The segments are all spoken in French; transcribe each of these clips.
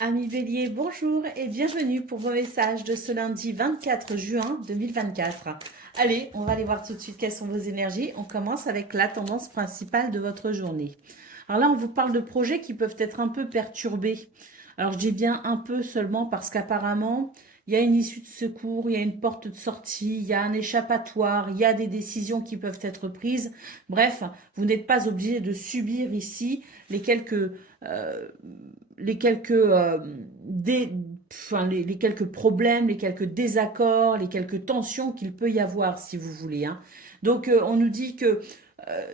Amis Bélier, bonjour et bienvenue pour vos messages de ce lundi 24 juin 2024. Allez, on va aller voir tout de suite quelles sont vos énergies. On commence avec la tendance principale de votre journée. Alors là, on vous parle de projets qui peuvent être un peu perturbés. Alors je dis bien un peu seulement parce qu'apparemment, il y a une issue de secours, il y a une porte de sortie, il y a un échappatoire, il y a des décisions qui peuvent être prises. Bref, vous n'êtes pas obligé de subir ici les quelques euh, les quelques, les quelques problèmes, les quelques désaccords, les quelques tensions qu'il peut y avoir, si vous voulez. Hein. Donc, on nous dit que,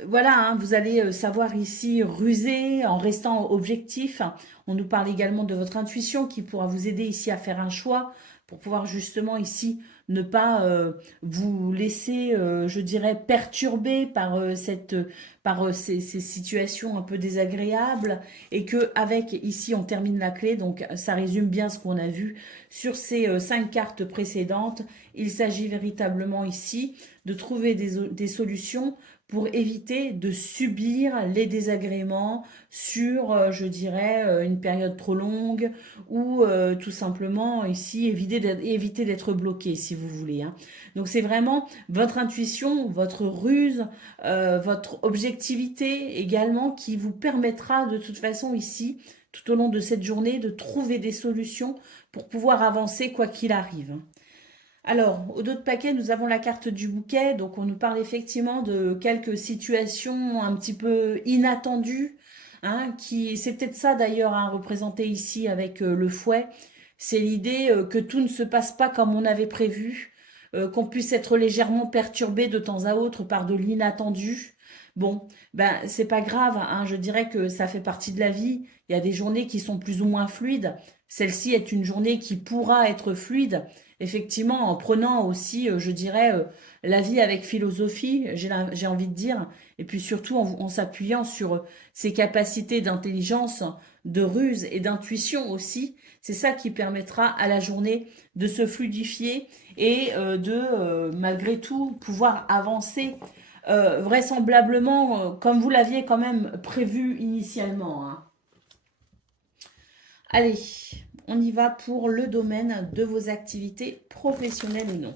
voilà, hein, vous allez savoir ici ruser en restant objectif. On nous parle également de votre intuition qui pourra vous aider ici à faire un choix pour pouvoir justement ici ne pas vous laisser, je dirais, perturber par ces situations un peu désagréables et que avec ici on termine la clé. Donc ça résume bien ce qu'on a vu sur ces 5 cartes précédentes. Il s'agit véritablement ici de trouver des solutions pour éviter de subir les désagréments sur, je dirais, une période trop longue ou tout simplement ici éviter d'être bloqué si vous voulez. Hein. Donc c'est vraiment votre intuition, votre ruse, votre objectivité également qui vous permettra de toute façon ici, tout au long de cette journée, de trouver des solutions pour pouvoir avancer quoi qu'il arrive. Alors, au dos de paquet, nous avons la carte du bouquet. Donc, on nous parle effectivement de quelques situations un petit peu inattendues. Hein, c'est peut-être ça d'ailleurs à représenter ici avec le fouet. C'est l'idée que tout ne se passe pas comme on avait prévu, qu'on puisse être légèrement perturbé de temps à autre par de l'inattendu. Bon, ben c'est pas grave, hein, je dirais que ça fait partie de la vie. Il y a des journées qui sont plus ou moins fluides. Celle-ci est une journée qui pourra être fluide effectivement, en prenant aussi, je dirais, la vie avec philosophie, j'ai envie de dire, et puis surtout en s'appuyant sur ses capacités d'intelligence, de ruse et d'intuition aussi. C'est ça qui permettra à la journée de se fluidifier et malgré tout, pouvoir avancer vraisemblablement comme vous l'aviez quand même prévu initialement. Hein. Allez, on y va pour le domaine de vos activités professionnelles ou non.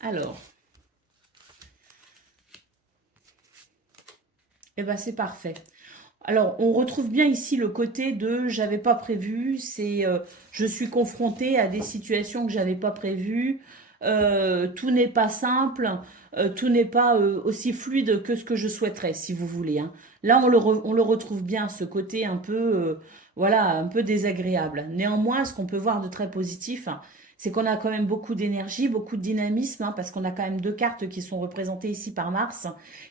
Alors, eh ben c'est parfait. Alors, on retrouve bien ici le côté de j'avais pas prévu, c'est je suis confrontée à des situations que j'avais pas prévues, tout n'est pas simple, tout n'est pas aussi fluide que ce que je souhaiterais, si vous voulez. Hein. Là, on le retrouve bien, ce côté un peu, voilà, un peu désagréable. Néanmoins, ce qu'on peut voir de très positif, hein, c'est qu'on a quand même beaucoup d'énergie, beaucoup de dynamisme, hein, parce qu'on a quand même 2 cartes qui sont représentées ici par Mars,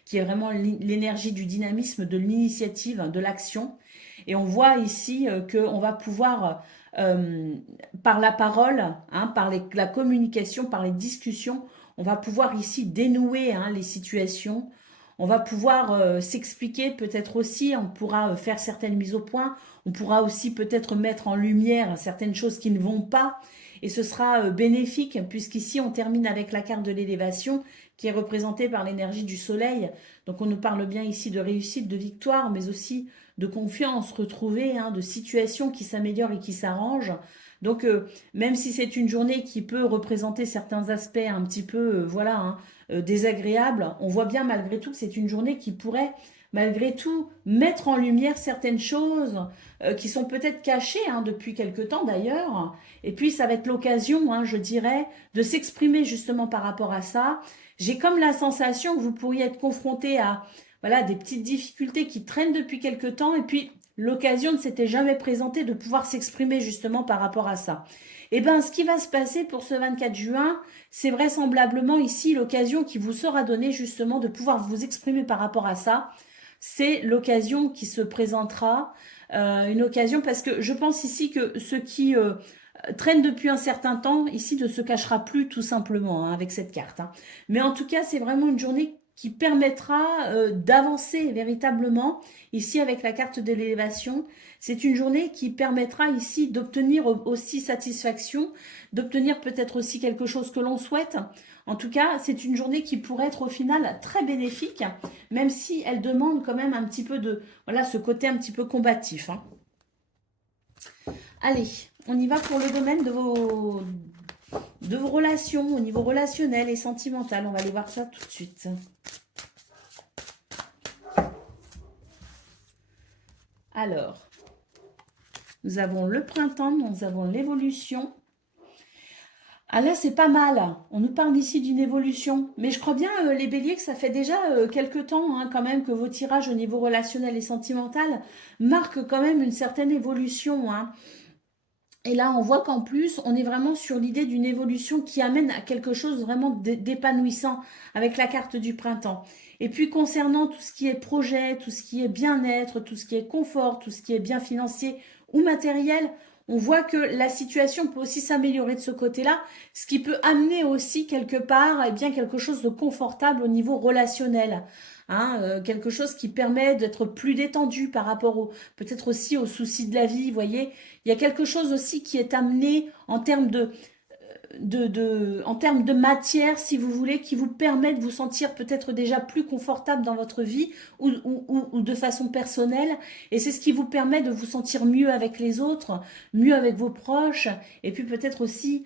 qui est vraiment l'énergie du dynamisme, de l'initiative, de l'action. Et on voit ici qu'on va pouvoir, par la parole, hein, la communication, par les discussions, on va pouvoir ici dénouer hein, les situations. On va pouvoir s'expliquer peut-être aussi, on pourra faire certaines mises au point, on pourra aussi peut-être mettre en lumière certaines choses qui ne vont pas, et ce sera bénéfique, puisqu'ici on termine avec la carte de l'élévation, qui est représentée par l'énergie du soleil. Donc on nous parle bien ici de réussite, de victoire, mais aussi de confiance retrouvée, hein, de situations qui s'améliorent et qui s'arrangent. Donc même si c'est une journée qui peut représenter certains aspects un petit peu voilà, hein, désagréables, on voit bien malgré tout que c'est une journée qui pourrait malgré tout mettre en lumière certaines choses qui sont peut-être cachées hein, depuis quelque temps d'ailleurs. Et puis ça va être l'occasion, hein, je dirais, de s'exprimer justement par rapport à ça. J'ai comme la sensation que vous pourriez être confronté à voilà, des petites difficultés qui traînent depuis quelque temps et puis l'occasion ne s'était jamais présentée de pouvoir s'exprimer justement par rapport à ça. Eh bien, ce qui va se passer pour ce 24 juin, c'est vraisemblablement ici l'occasion qui vous sera donnée justement de pouvoir vous exprimer par rapport à ça. C'est l'occasion qui se présentera, une occasion parce que je pense ici que ce qui traîne depuis un certain temps, ici ne se cachera plus tout simplement hein, avec cette carte. Hein. Mais en tout cas, c'est vraiment une journée qui permettra d'avancer véritablement ici avec la carte de l'élévation. C'est une journée qui permettra ici d'obtenir aussi satisfaction, d'obtenir peut-être aussi quelque chose que l'on souhaite. En tout cas, c'est une journée qui pourrait être au final très bénéfique, même si elle demande quand même un petit peu de, voilà, ce côté un petit peu combatif, hein. Allez, on y va pour le domaine de vos relations, au niveau relationnel et sentimental. On va aller voir ça tout de suite. Alors, nous avons le printemps, nous avons l'évolution. Ah là, c'est pas mal. On nous parle ici d'une évolution. Mais je crois bien, les béliers, que ça fait déjà quelques temps hein, quand même que vos tirages au niveau relationnel et sentimental marquent quand même une certaine évolution, hein. Et là, on voit qu'en plus, on est vraiment sur l'idée d'une évolution qui amène à quelque chose vraiment d'épanouissant avec la carte du printemps. Et puis, concernant tout ce qui est projet, tout ce qui est bien-être, tout ce qui est confort, tout ce qui est bien financier ou matériel, on voit que la situation peut aussi s'améliorer de ce côté-là, ce qui peut amener aussi quelque part eh bien, quelque chose de confortable au niveau relationnel. Hein, quelque chose qui permet d'être plus détendu par rapport peut-être aussi aux soucis de la vie, vous voyez. Il y a quelque chose aussi qui est amené en termes en termes de matière, si vous voulez, qui vous permet de vous sentir peut-être déjà plus confortable dans votre vie ou de façon personnelle. Et c'est ce qui vous permet de vous sentir mieux avec les autres, mieux avec vos proches, et puis peut-être aussi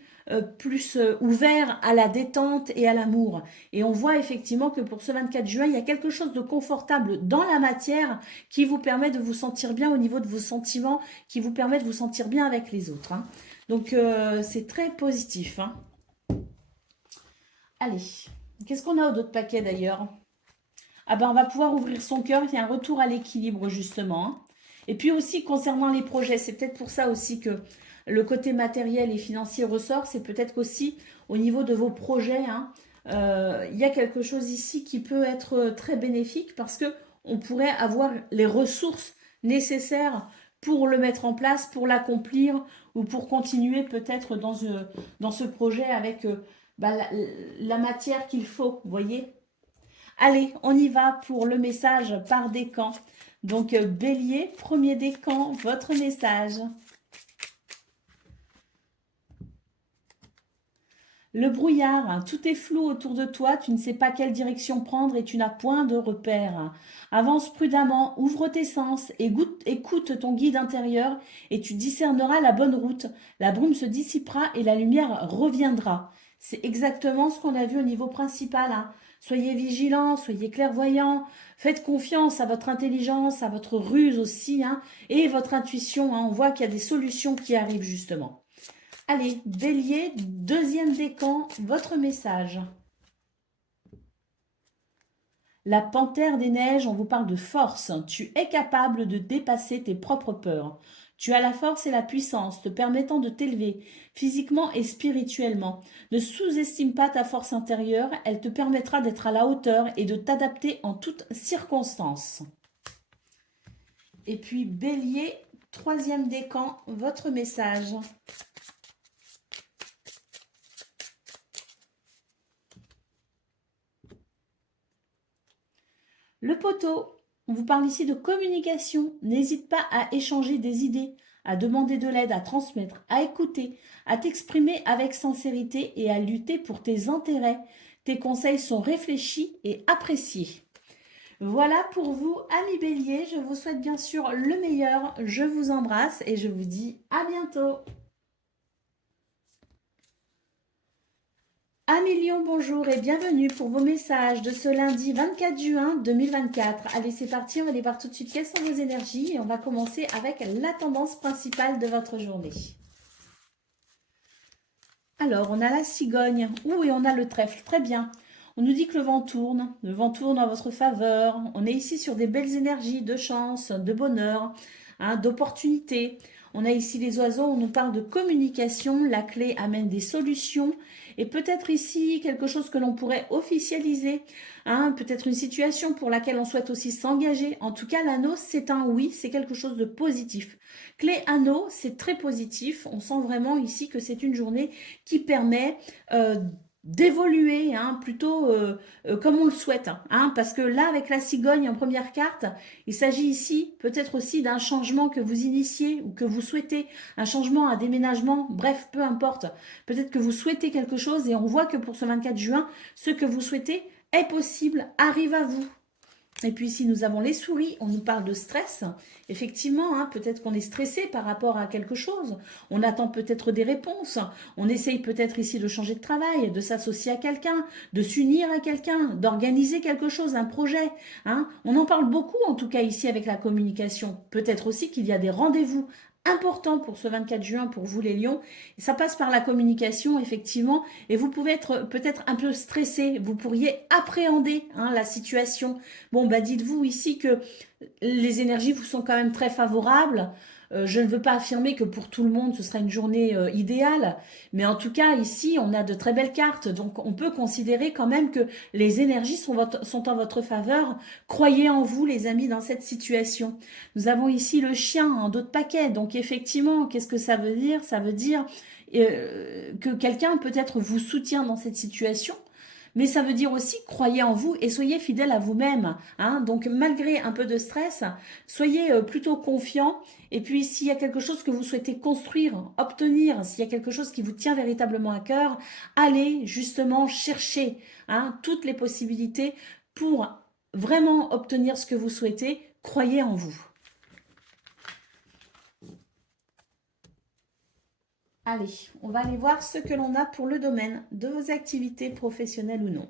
plus ouvert à la détente et à l'amour. Et on voit effectivement que pour ce 24 juin, il y a quelque chose de confortable dans la matière qui vous permet de vous sentir bien au niveau de vos sentiments, qui vous permet de vous sentir bien avec les autres, hein. Donc, c'est très positif, hein. Allez, qu'est-ce qu'on a d'autre paquet d'ailleurs? Ah ben, on va pouvoir ouvrir son cœur, il y a un retour à l'équilibre justement, hein. Et puis aussi concernant les projets, c'est peut-être pour ça aussi que le côté matériel et financier ressort, c'est peut-être aussi au niveau de vos projets, hein. Il y a quelque chose ici qui peut être très bénéfique parce que on pourrait avoir les ressources nécessaires pour le mettre en place, pour l'accomplir ou pour continuer peut-être dans ce projet avec bah, la matière qu'il faut, vous voyez. Allez, on y va pour le message par décan. Donc, Bélier, premier décan, votre message. Le brouillard, hein, tout est flou autour de toi, tu ne sais pas quelle direction prendre et tu n'as point de repère. Avance prudemment, ouvre tes sens, écoute ton guide intérieur et tu discerneras la bonne route. La brume se dissipera et la lumière reviendra. C'est exactement ce qu'on a vu au niveau principal, hein. Soyez vigilants, soyez clairvoyants, faites confiance à votre intelligence, à votre ruse aussi, hein, et votre intuition, hein. On voit qu'il y a des solutions qui arrivent justement. Allez, Bélier, deuxième décan, votre message. La panthère des neiges, on vous parle de force. Tu es capable de dépasser tes propres peurs. Tu as la force et la puissance te permettant de t'élever physiquement et spirituellement. Ne sous-estime pas ta force intérieure, elle te permettra d'être à la hauteur et de t'adapter en toutes circonstances. Et puis Bélier, troisième décan, votre message. Le poteau, on vous parle ici de communication. N'hésite pas à échanger des idées, à demander de l'aide, à transmettre, à écouter, à t'exprimer avec sincérité et à lutter pour tes intérêts. Tes conseils sont réfléchis et appréciés. Voilà pour vous, amis Bélier. Je vous souhaite bien sûr le meilleur. Je vous embrasse et je vous dis à bientôt. Amis Lion, bonjour et bienvenue pour vos messages de ce lundi 24 juin 2024. Allez, c'est parti, on va aller voir tout de suite quelles sont vos énergies et on va commencer avec la tendance principale de votre journée. Alors, on a la cigogne. Ouh, et on a le trèfle. Très bien. On nous dit que le vent tourne en votre faveur. On est ici sur des belles énergies de chance, de bonheur, hein, d'opportunité. On a ici les oiseaux, on nous parle de communication. La clé amène des solutions. Et peut-être ici quelque chose que l'on pourrait officialiser, hein, peut-être une situation pour laquelle on souhaite aussi s'engager. En tout cas, l'anneau, c'est un oui, c'est quelque chose de positif. Clé anneau, c'est très positif. On sent vraiment ici que c'est une journée qui permet d'évoluer, hein, plutôt comme on le souhaite, hein, parce que là, avec la cigogne en première carte, il s'agit ici peut-être aussi d'un changement que vous initiez ou que vous souhaitez, un changement, un déménagement, bref, peu importe. Peut-être que vous souhaitez quelque chose et on voit que pour ce 24 juin, ce que vous souhaitez est possible, arrive à vous. Et puis ici, nous avons les souris, on nous parle de stress. Effectivement, hein, peut-être qu'on est stressé par rapport à quelque chose. On attend peut-être des réponses. On essaye peut-être ici de changer de travail, de s'associer à quelqu'un, de s'unir à quelqu'un, d'organiser quelque chose, un projet. Hein. On en parle beaucoup, en tout cas ici avec la communication. Peut-être aussi qu'il y a des rendez-vous importants pour ce 24 juin pour vous les lions. Et ça passe par la communication, effectivement, et vous pouvez être peut-être un peu stressé. Vous pourriez appréhender, hein, la situation. Bon, bah dites-vous ici que les énergies vous sont quand même très favorables. Je ne veux pas affirmer que pour tout le monde ce sera une journée idéale, mais en tout cas ici on a de très belles cartes, donc on peut considérer quand même que les énergies sont en votre faveur. Croyez en vous les amis dans cette situation. Nous avons ici le chien en dos de paquet, donc effectivement qu'est-ce que ça veut dire? Ça veut dire que quelqu'un peut-être vous soutient dans cette situation. Mais ça veut dire aussi croyez en vous et soyez fidèle à vous-même. Hein. Donc malgré un peu de stress, soyez plutôt confiant. Et puis s'il y a quelque chose que vous souhaitez construire, obtenir, s'il y a quelque chose qui vous tient véritablement à cœur, allez justement chercher, hein, toutes les possibilités pour vraiment obtenir ce que vous souhaitez. Croyez en vous. Allez, on va aller voir ce que l'on a pour le domaine de vos activités professionnelles ou non.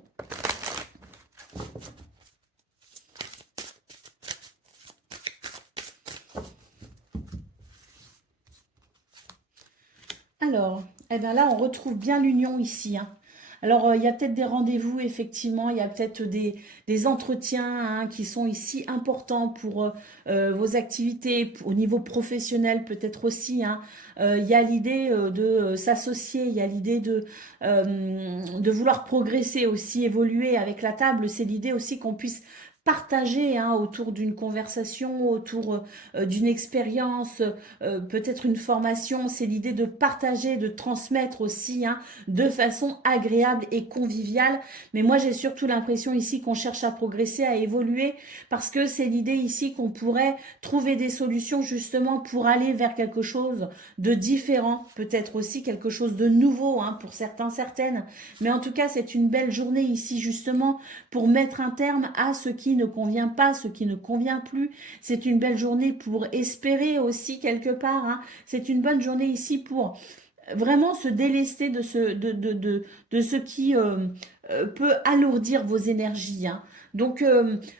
Alors, eh bien là, on retrouve bien l'union ici. Hein. Alors, il y a peut-être des rendez-vous, effectivement, il y a peut-être des entretiens, hein, qui sont ici importants pour vos activités, au niveau professionnel peut-être aussi. Hein. Il y a l'idée de s'associer, il y a l'idée de vouloir progresser aussi, évoluer avec la table. C'est l'idée aussi qu'on puisse partager, hein, autour d'une conversation, autour d'une expérience, peut-être une formation. C'est l'idée de partager, de transmettre aussi, hein, de façon agréable et conviviale. Mais moi, j'ai surtout l'impression ici qu'on cherche à progresser, à évoluer, parce que c'est l'idée ici qu'on pourrait trouver des solutions justement pour aller vers quelque chose de différent, peut-être aussi quelque chose de nouveau, hein, pour certains, certaines. Mais en tout cas, c'est une belle journée ici justement pour mettre un terme à ce qui ne convient pas, ce qui ne convient plus. C'est une belle journée pour espérer aussi quelque part. Hein. C'est une bonne journée ici pour vraiment se délester de ce qui peut alourdir vos énergies. Hein. Donc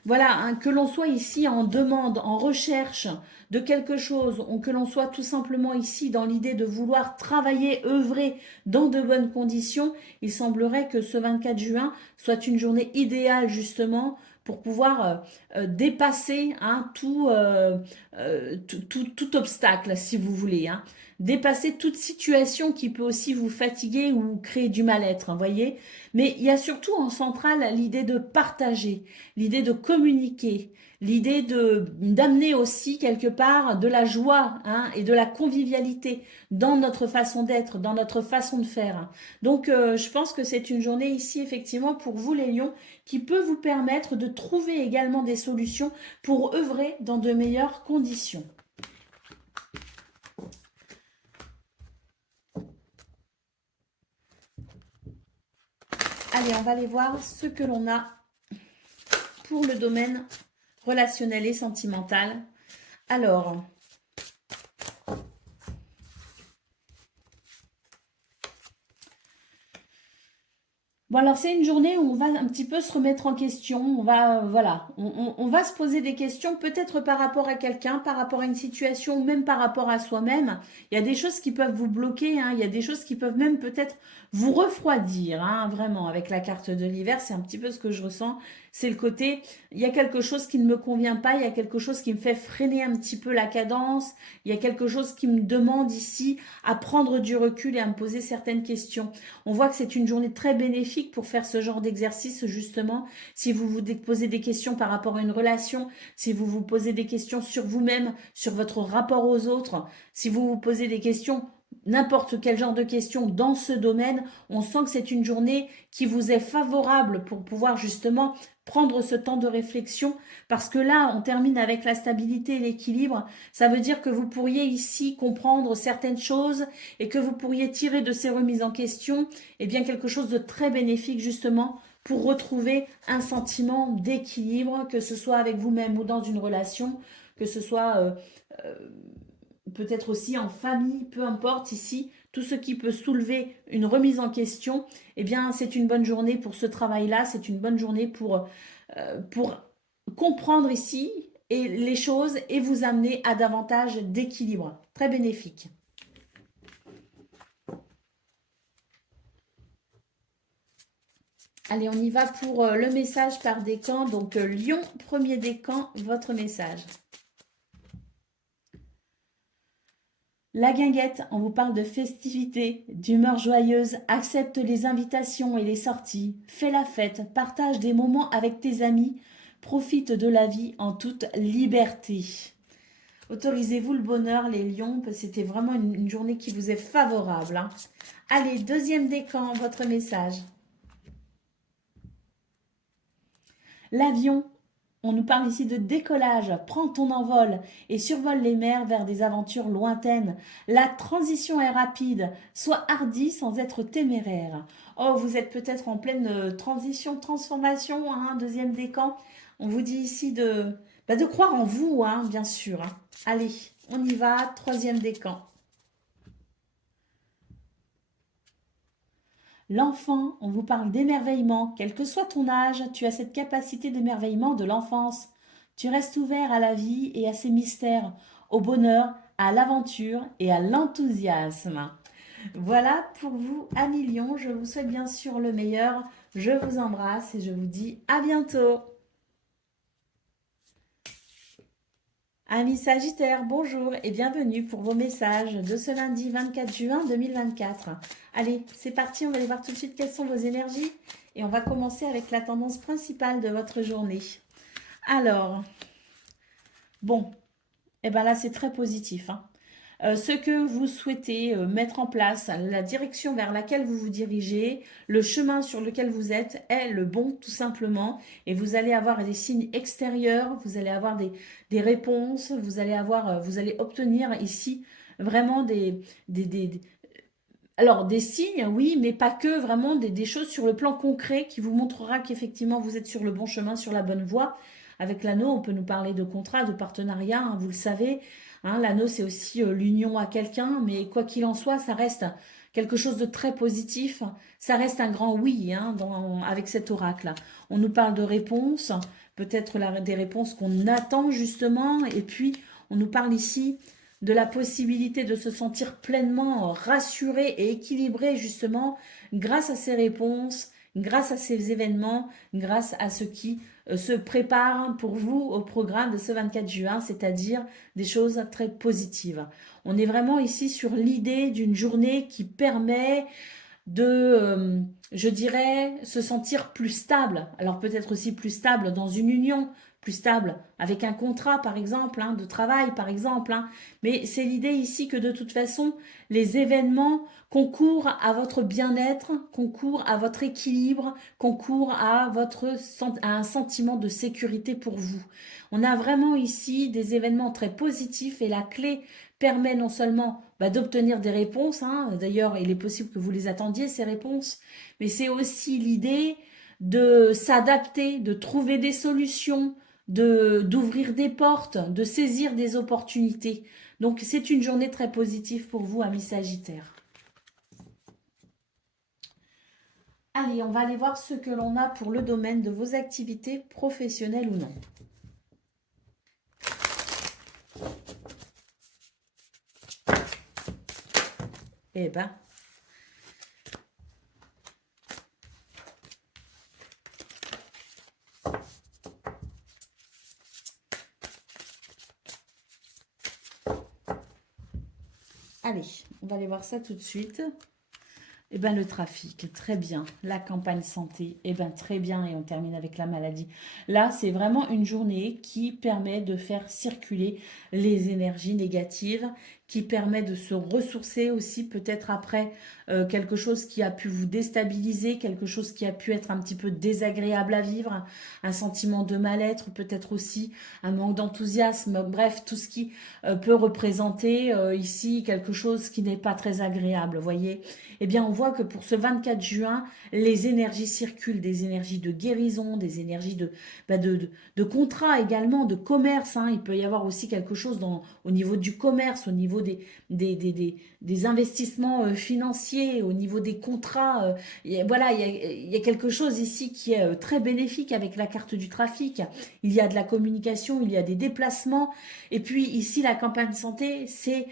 voilà, hein, que l'on soit ici en demande, en recherche de quelque chose, ou que l'on soit tout simplement ici dans l'idée de vouloir travailler, œuvrer dans de bonnes conditions, il semblerait que ce 24 juin soit une journée idéale justement pour pouvoir dépasser, hein, tout obstacle, si vous voulez. Hein. Dépasser toute situation qui peut aussi vous fatiguer ou créer du mal-être, hein, voyez. Mais il y a surtout en centrale l'idée de partager, l'idée de communiquer, l'idée d'amener aussi quelque part de la joie, hein, et de la convivialité dans notre façon d'être, dans notre façon de faire. Hein. Donc je pense que c'est une journée ici effectivement pour vous les lions qui peut vous permettre de trouver également des solutions pour œuvrer dans de meilleures conditions. Allez, on va aller voir ce que l'on a pour le domaine relationnel et sentimental. Alors, bon alors c'est une journée où on va un petit peu se remettre en question, on va voilà, on va se poser des questions peut-être par rapport à quelqu'un, par rapport à une situation ou même par rapport à soi-même. Il y a des choses qui peuvent vous bloquer, hein, il y a des choses qui peuvent même peut-être vous refroidir, hein, vraiment avec la carte de l'hiver, c'est un petit peu ce que je ressens, c'est le côté, il y a quelque chose qui ne me convient pas, il y a quelque chose qui me fait freiner un petit peu la cadence, il y a quelque chose qui me demande ici à prendre du recul et à me poser certaines questions. On voit que c'est une journée très bénéfique pour faire ce genre d'exercice, justement. Si vous vous posez des questions par rapport à une relation, si vous vous posez des questions sur vous-même, sur votre rapport aux autres, si vous vous posez des questions n'importe quel genre de questions dans ce domaine, on sent que c'est une journée qui vous est favorable pour pouvoir justement prendre ce temps de réflexion, parce que là, on termine avec la stabilité et l'équilibre. Ça veut dire que vous pourriez ici comprendre certaines choses et que vous pourriez tirer de ces remises en question eh bien, quelque chose de très bénéfique justement pour retrouver un sentiment d'équilibre, que ce soit avec vous-même ou dans une relation, que ce soit euh, peut-être aussi en famille, peu importe ici, tout ce qui peut soulever une remise en question, eh bien c'est une bonne journée pour ce travail-là, c'est une bonne journée pour comprendre ici et les choses et vous amener à davantage d'équilibre. Très bénéfique. Allez, on y va pour le message par décan. Donc, Lion, premier décan, votre message. La guinguette, on vous parle de festivités, d'humeur joyeuse, accepte les invitations et les sorties, fais la fête, partage des moments avec tes amis, profite de la vie en toute liberté. Autorisez-vous le bonheur, les lions, parce que c'était vraiment une journée qui vous est favorable. Hein. Allez, deuxième décan, votre message. L'avion, on nous parle ici de décollage, prends ton envol et survole les mers vers des aventures lointaines. La transition est rapide, sois hardi sans être téméraire. Oh, vous êtes peut-être en pleine transition, transformation, hein, deuxième décan. On vous dit ici de croire en vous, hein, bien sûr. Hein. Allez, on y va, troisième décan. L'enfant, on vous parle d'émerveillement. Quel que soit ton âge, tu as cette capacité d'émerveillement de l'enfance. Tu restes ouvert à la vie et à ses mystères, au bonheur, à l'aventure et à l'enthousiasme. Voilà pour vous, amis Lions. Je vous souhaite bien sûr le meilleur. Je vous embrasse et je vous dis à bientôt. Amis Sagittaires, bonjour et bienvenue pour vos messages de ce lundi 24 juin 2024. Allez, c'est parti, on va aller voir tout de suite quelles sont vos énergies et on va commencer avec la tendance principale de votre journée. Alors, bon, et bien là c'est très positif. Hein. Ce que vous souhaitez mettre en place, la direction vers laquelle vous vous dirigez, le chemin sur lequel vous êtes est le bon tout simplement et vous allez avoir des signes extérieurs, vous allez avoir des réponses, vous allez obtenir ici vraiment alors des signes, oui, mais pas que, vraiment des choses sur le plan concret qui vous montrera qu'effectivement vous êtes sur le bon chemin, sur la bonne voie. Avec l'anneau, on peut nous parler de contrat, de partenariat, hein, vous le savez. Hein, l'anneau, c'est aussi l'union à quelqu'un, mais quoi qu'il en soit, ça reste quelque chose de très positif. Ça reste un grand oui hein, avec cet oracle. On nous parle de réponses, peut-être des réponses qu'on attend justement, et puis on nous parle ici de la possibilité de se sentir pleinement rassuré et équilibré justement grâce à ces réponses, grâce à ces événements, grâce à ce qui se prépare pour vous au programme de ce 24 juin, c'est-à-dire des choses très positives. On est vraiment ici sur l'idée d'une journée qui permet de, je dirais, se sentir plus stable. Alors peut-être aussi plus stable dans une union, plus stable avec un contrat par exemple, hein, de travail par exemple. Hein. Mais c'est l'idée ici que de toute façon, les événements concourent à votre bien-être, concourent à votre équilibre, concourent à un sentiment de sécurité pour vous. On a vraiment ici des événements très positifs et la clé permet non seulement d'obtenir des réponses, hein, d'ailleurs il est possible que vous les attendiez ces réponses, mais c'est aussi l'idée de s'adapter, de trouver des solutions, d'ouvrir des portes, de saisir des opportunités. Donc c'est une journée très positive pour vous, amis Sagittaires. Allez, on va aller voir ce que l'on a pour le domaine de vos activités professionnelles ou non. Eh ben, allez, on va aller voir ça tout de suite. Eh bien, le trafic, très bien. La campagne santé, eh bien, très bien. Et on termine avec la maladie. Là, c'est vraiment une journée qui permet de faire circuler les énergies négatives, qui permet de se ressourcer aussi, peut-être après quelque chose qui a pu vous déstabiliser, quelque chose qui a pu être un petit peu désagréable à vivre, un sentiment de mal-être, peut-être aussi un manque d'enthousiasme, bref, tout ce qui peut représenter ici quelque chose qui n'est pas très agréable, voyez. Eh bien, on voit que pour ce 24 juin, les énergies circulent, des énergies de guérison, des énergies de contrat également, de commerce, hein. Il peut y avoir aussi quelque chose au niveau du commerce, au niveau des investissements financiers, au niveau des contrats. Voilà, il y a quelque chose ici qui est très bénéfique avec la carte du trafic. Il y a de la communication, il y a des déplacements. Et puis ici, la campagne santé, c'est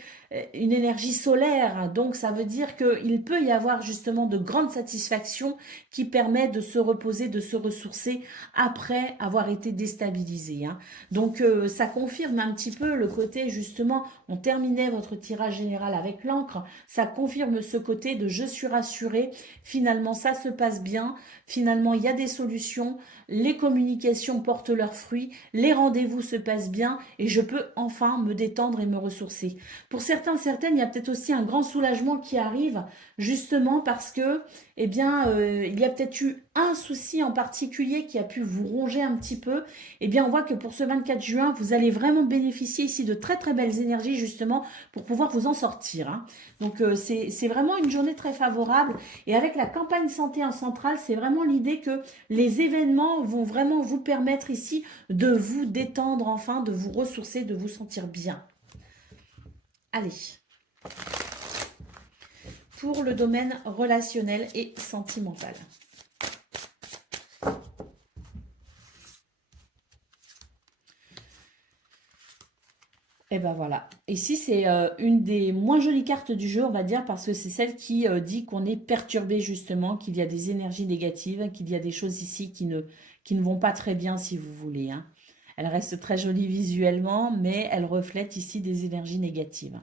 une énergie solaire. Donc, ça veut dire qu'il peut y avoir justement de grandes satisfactions qui permettent de se reposer, de se ressourcer après avoir été déstabilisé, hein. Donc, ça confirme un petit peu le côté, justement, on terminait votre tirage général avec l'encre, ça confirme ce côté de je suis rassurée, finalement, ça se passe bien, finalement, il y a des solutions, les communications portent leurs fruits, les rendez-vous se passent bien et je peux enfin me détendre et me ressourcer. Pour certains, certaines, il y a peut-être aussi un grand soulagement qui arrive, justement parce que, eh bien, il y a peut-être eu un souci en particulier qui a pu vous ronger un petit peu. Eh bien, on voit que pour ce 24 juin, vous allez vraiment bénéficier ici de très très belles énergies, justement, pour pouvoir vous en sortir, hein. Donc, c'est vraiment une journée très favorable. Et avec la campagne santé en centrale, c'est vraiment l'idée que les événements vont vraiment vous permettre ici de vous détendre enfin, de vous ressourcer, de vous sentir bien. Allez, pour le domaine relationnel et sentimental. Et ben voilà. Ici, c'est une des moins jolies cartes du jeu, on va dire, parce que c'est celle qui dit qu'on est perturbé, justement, qu'il y a des énergies négatives, qu'il y a des choses ici qui ne vont pas très bien, si vous voulez, hein. Elle reste très jolie visuellement, mais elle reflète ici des énergies négatives.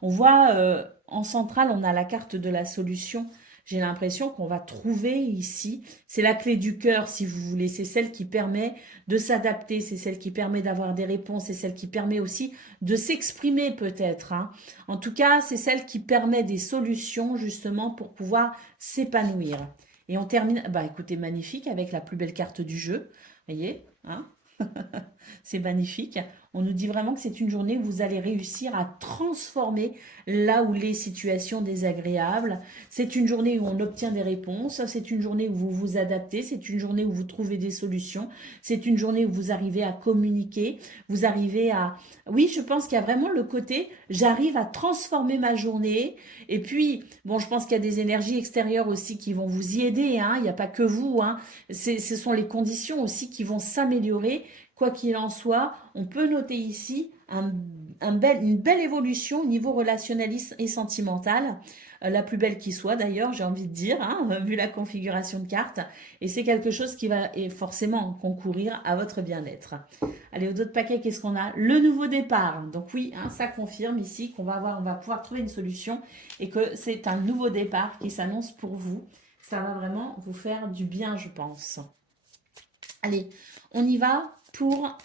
On voit en centrale, on a la carte de la solution. J'ai l'impression qu'on va trouver ici, c'est la clé du cœur, si vous voulez. C'est celle qui permet de s'adapter, c'est celle qui permet d'avoir des réponses, c'est celle qui permet aussi de s'exprimer peut-être, hein. En tout cas, c'est celle qui permet des solutions justement pour pouvoir s'épanouir. Et on termine, bah écoutez, magnifique, avec la plus belle carte du jeu. Voyez, hein? C'est magnifique. On nous dit vraiment que c'est une journée où vous allez réussir à transformer là où les situations désagréables. C'est une journée où on obtient des réponses. C'est une journée où vous vous adaptez. C'est une journée où vous trouvez des solutions. C'est une journée où vous arrivez à communiquer. Vous arrivez à... Oui, je pense qu'il y a vraiment le côté, j'arrive à transformer ma journée. Et puis, bon, je pense qu'il y a des énergies extérieures aussi qui vont vous y aider, hein. Il n'y a pas que vous, hein. Ce sont les conditions aussi qui vont s'améliorer. Quoi qu'il en soit, on peut noter ici une belle évolution au niveau relationnel et sentimental, la plus belle qui soit d'ailleurs, j'ai envie de dire, hein, vu la configuration de cartes. Et c'est quelque chose qui va forcément concourir à votre bien-être. Allez, au dos de paquet, qu'est-ce qu'on a? Le nouveau départ. Donc oui, hein, ça confirme ici qu'on on va pouvoir trouver une solution et que c'est un nouveau départ qui s'annonce pour vous. Ça va vraiment vous faire du bien, je pense. Allez, on y va pour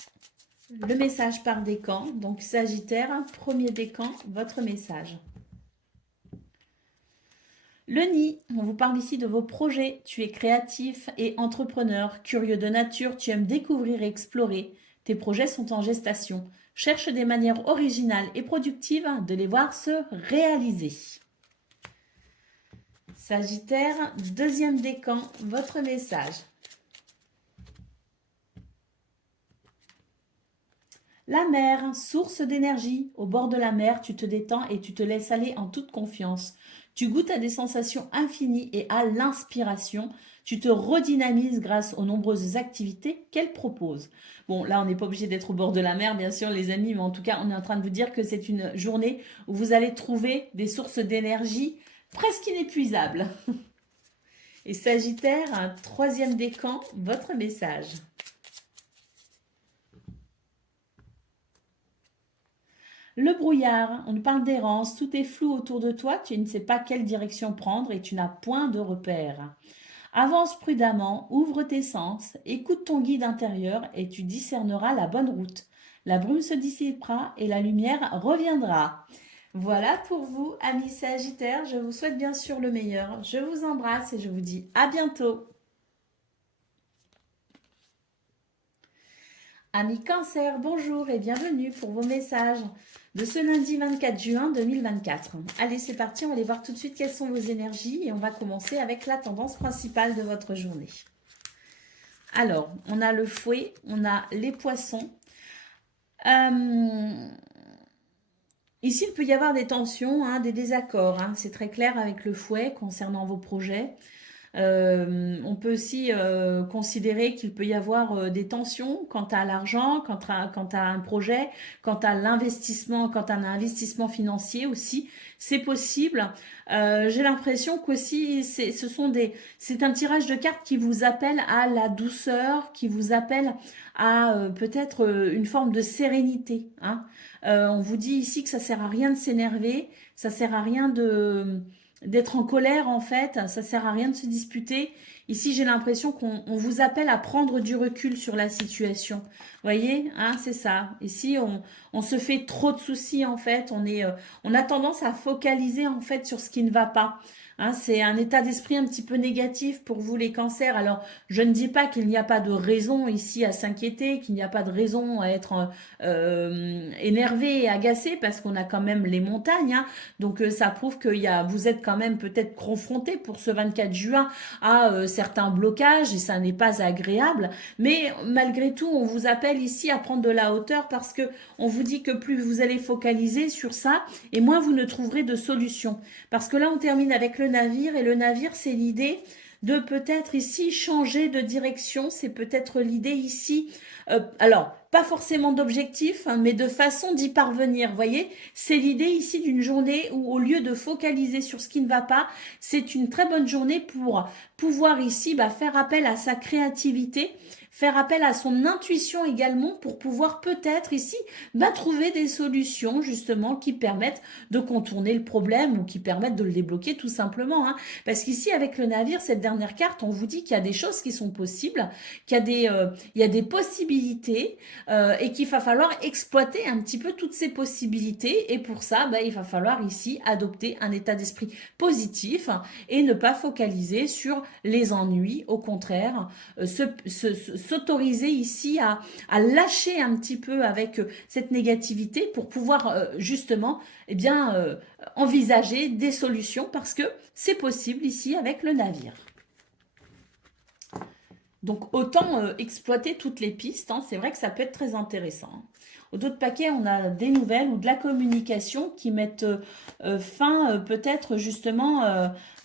le message par décan. Donc, Sagittaire, premier décan, votre message. Le nid, on vous parle ici de vos projets. Tu es créatif et entrepreneur, curieux de nature, tu aimes découvrir et explorer. Tes projets sont en gestation. Cherche des manières originales et productives de les voir se réaliser. Sagittaire, deuxième décan, votre message. La mer, source d'énergie. Au bord de la mer, tu te détends et tu te laisses aller en toute confiance. Tu goûtes à des sensations infinies et à l'inspiration. Tu te redynamises grâce aux nombreuses activités qu'elle propose. Bon, là, on n'est pas obligé d'être au bord de la mer, bien sûr, les amis, mais en tout cas, on est en train de vous dire que c'est une journée où vous allez trouver des sources d'énergie presque inépuisables. Et Sagittaire, un troisième décan, votre message. Le brouillard, on nous parle d'errance, tout est flou autour de toi, tu ne sais pas quelle direction prendre et tu n'as point de repère. Avance prudemment, ouvre tes sens, écoute ton guide intérieur et tu discerneras la bonne route. La brume se dissipera et la lumière reviendra. Voilà pour vous, amis Sagittaires. Je vous souhaite bien sûr le meilleur. Je vous embrasse et je vous dis à bientôt. Amis Cancer, bonjour et bienvenue pour vos messages de ce lundi 24 juin 2024. Allez, c'est parti, on va aller voir tout de suite quelles sont vos énergies et on va commencer avec la tendance principale de votre journée. Alors, on a le fouet, on a les poissons. Ici, il peut y avoir des tensions, hein, des désaccords. Hein, c'est très clair avec le fouet concernant vos projets. On peut aussi considérer qu'il peut y avoir des tensions quant à l'argent, quant à un projet, quant à l'investissement, quant à un investissement financier aussi. C'est possible. J'ai l'impression qu'aussi c'est un tirage de cartes qui vous appelle à la douceur, qui vous appelle à peut-être une forme de sérénité. Hein. On vous dit ici que ça sert à rien de s'énerver, ça sert à rien d'être en colère en fait, ça sert à rien de se disputer. Ici, j'ai l'impression qu'on vous appelle à prendre du recul sur la situation. Vous voyez, hein, c'est ça. Ici, on se fait trop de soucis en fait. On a tendance à focaliser en fait sur ce qui ne va pas. Hein, c'est un état d'esprit un petit peu négatif pour vous les cancers. Alors, je ne dis pas qu'il n'y a pas de raison ici à s'inquiéter, qu'il n'y a pas de raison à être énervé et agacé parce qu'on a quand même les montagnes. Hein. Donc, ça prouve que vous êtes quand même peut-être confronté pour ce 24 juin à certains blocages et ça n'est pas agréable. Mais malgré tout, on vous appelle ici à prendre de la hauteur parce que on vous dit que plus vous allez focaliser sur ça et moins vous ne trouverez de solution. Parce que là, on termine avec le navire et le navire, c'est l'idée de peut-être ici changer de direction. C'est peut-être l'idée ici. Alors, pas forcément d'objectif, hein, mais de façon d'y parvenir. Vous voyez, c'est l'idée ici d'une journée où au lieu de focaliser sur ce qui ne va pas, c'est une très bonne journée pour pouvoir ici faire appel à sa créativité, faire appel à son intuition également pour pouvoir peut-être ici trouver des solutions justement qui permettent de contourner le problème ou qui permettent de le débloquer tout simplement. Hein. Parce qu'ici avec le navire, cette dernière carte, on vous dit qu'il y a des choses qui sont possibles, qu'il y a des possibilités et qu'il va falloir exploiter un petit peu toutes ces possibilités et pour ça, il va falloir ici adopter un état d'esprit positif et ne pas focaliser sur les ennuis, au contraire, s'autoriser ici à lâcher un petit peu avec cette négativité pour pouvoir justement envisager des solutions parce que c'est possible ici avec le navire. Donc autant exploiter toutes les pistes, hein, c'est vrai que ça peut être très intéressant. Au dos de paquet, on a des nouvelles ou de la communication qui mettent fin peut-être justement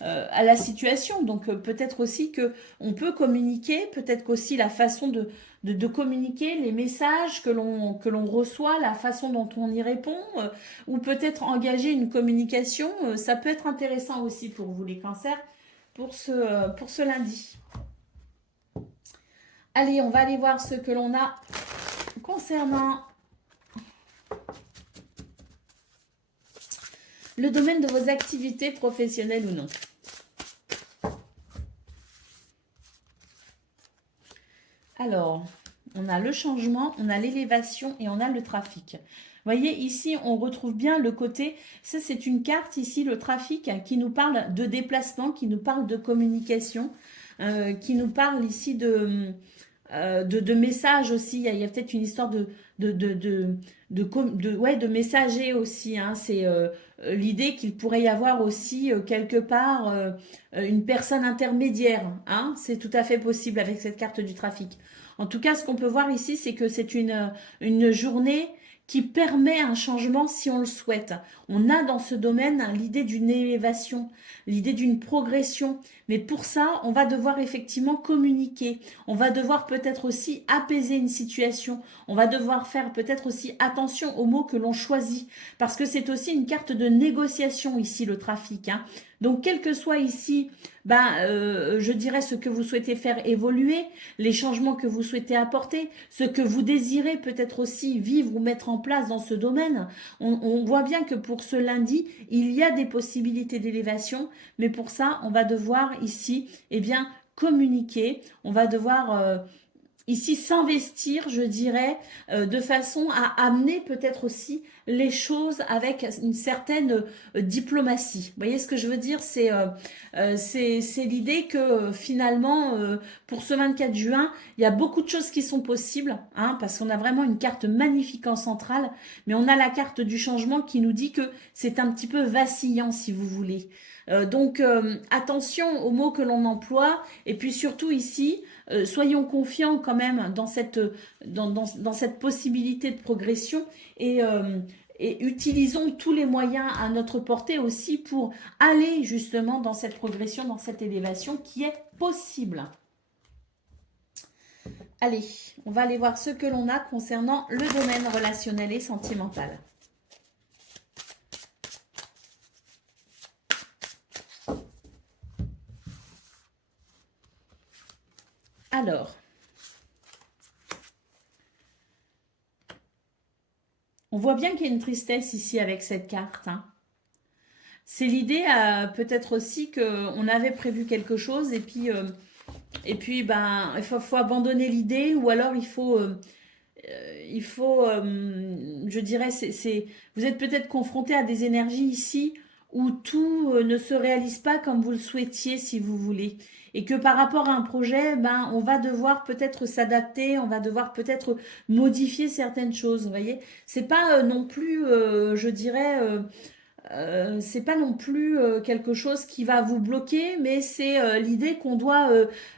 à la situation. Donc peut-être aussi que on peut communiquer, peut-être qu'aussi la façon de communiquer, les messages que l'on reçoit, la façon dont on y répond, ou peut-être engager une communication, ça peut être intéressant aussi pour vous les cancers pour ce lundi. Allez, on va aller voir ce que l'on a concernant le domaine de vos activités professionnelles ou non. Alors, on a le changement, on a l'élévation et on a le trafic. Vous voyez, ici, on retrouve bien le côté, ça c'est une carte ici, le trafic, qui nous parle de déplacement, qui nous parle de communication, qui nous parle ici de messages aussi. Il y a peut-être une histoire de messager aussi. Hein. C'est l'idée qu'il pourrait y avoir aussi quelque part une personne intermédiaire. Hein. C'est tout à fait possible avec cette carte du trafic. En tout cas, ce qu'on peut voir ici, c'est que c'est une journée qui permet un changement si on le souhaite. On a dans ce domaine l'idée d'une élévation, l'idée d'une progression. Mais pour ça, on va devoir effectivement communiquer. On va devoir peut-être aussi apaiser une situation. On va devoir faire peut-être aussi attention aux mots que l'on choisit. Parce que c'est aussi une carte de négociation ici, le trafic. Hein. Donc, quel que soit ici, je dirais ce que vous souhaitez faire évoluer, les changements que vous souhaitez apporter, ce que vous désirez peut-être aussi vivre ou mettre en place dans ce domaine. On voit bien que pour ce lundi, il y a des possibilités d'élévation, mais pour ça, on va devoir ici, communiquer. On va devoir ici s'investir, je dirais, de façon à amener peut-être aussi les choses avec une certaine diplomatie. Vous voyez ce que je veux dire? C'est l'idée que finalement, pour ce 24 juin, il y a beaucoup de choses qui sont possibles, hein, parce qu'on a vraiment une carte magnifique en centrale, mais on a la carte du changement qui nous dit que c'est un petit peu vacillant, si vous voulez. Donc, attention aux mots que l'on emploie, et puis surtout ici, soyons confiants quand même dans cette possibilité de progression et utilisons tous les moyens à notre portée aussi pour aller justement dans cette progression, dans cette élévation qui est possible. Allez, on va aller voir ce que l'on a concernant le domaine relationnel et sentimental. Alors, on voit bien qu'il y a une tristesse ici avec cette carte. Hein. C'est l'idée peut-être aussi qu'on avait prévu quelque chose et puis ben, il faut abandonner l'idée ou alors je dirais, vous êtes peut-être confronté à des énergies ici où tout ne se réalise pas comme vous le souhaitiez, si vous voulez. Et que par rapport à un projet, ben, on va devoir peut-être s'adapter, on va devoir peut-être modifier certaines choses, vous voyez. C'est pas non plus, je dirais, c'est pas non plus quelque chose qui va vous bloquer, mais c'est l'idée qu'on doit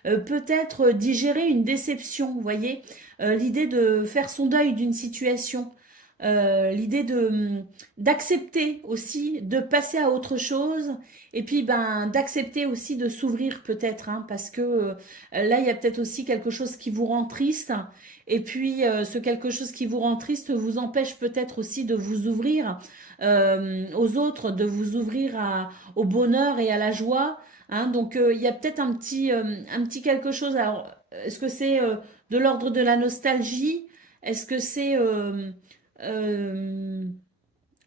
peut-être digérer une déception, vous voyez, l'idée de faire son deuil d'une situation, l'idée d'accepter aussi, de passer à autre chose, et puis ben d'accepter aussi de s'ouvrir peut-être, hein, parce que là il y a peut-être aussi quelque chose qui vous rend triste, et puis ce quelque chose qui vous rend triste vous empêche peut-être aussi de vous ouvrir aux autres, de vous ouvrir au bonheur et à la joie. Hein. Donc il y a peut-être un petit quelque chose. Alors, est-ce que c'est de l'ordre de la nostalgie? Est-ce que c'est euh,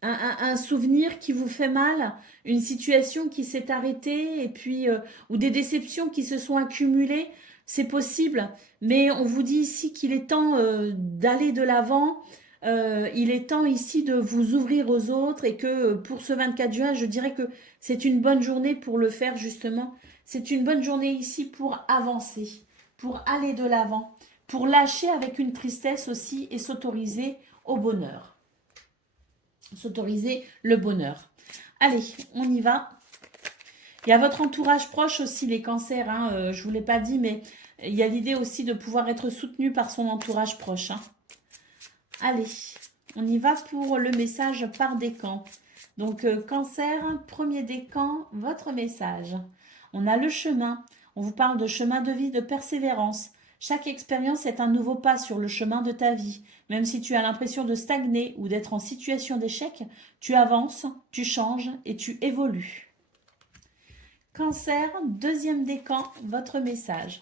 un souvenir qui vous fait mal, une situation qui s'est arrêtée et puis ou des déceptions qui se sont accumulées? C'est possible, mais on vous dit ici qu'il est temps d'aller de l'avant. Il est temps ici de vous ouvrir aux autres et que pour ce 24 juin, je dirais que c'est une bonne journée pour le faire justement. C'est une bonne journée ici pour avancer, pour aller de l'avant, pour lâcher avec une tristesse aussi et s'autoriser au bonheur. S'autoriser le bonheur. Allez, on y va. Il y a votre entourage proche aussi, les cancers. Hein, je ne vous l'ai pas dit, mais il y a l'idée aussi de pouvoir être soutenu par son entourage proche. Hein. Allez, on y va pour le message par décan. Donc, cancer, premier décan, votre message. On a le chemin. On vous parle de chemin de vie, de persévérance. Chaque expérience est un nouveau pas sur le chemin de ta vie. Même si tu as l'impression de stagner ou d'être en situation d'échec, tu avances, tu changes et tu évolues. Cancer, deuxième décan, votre message.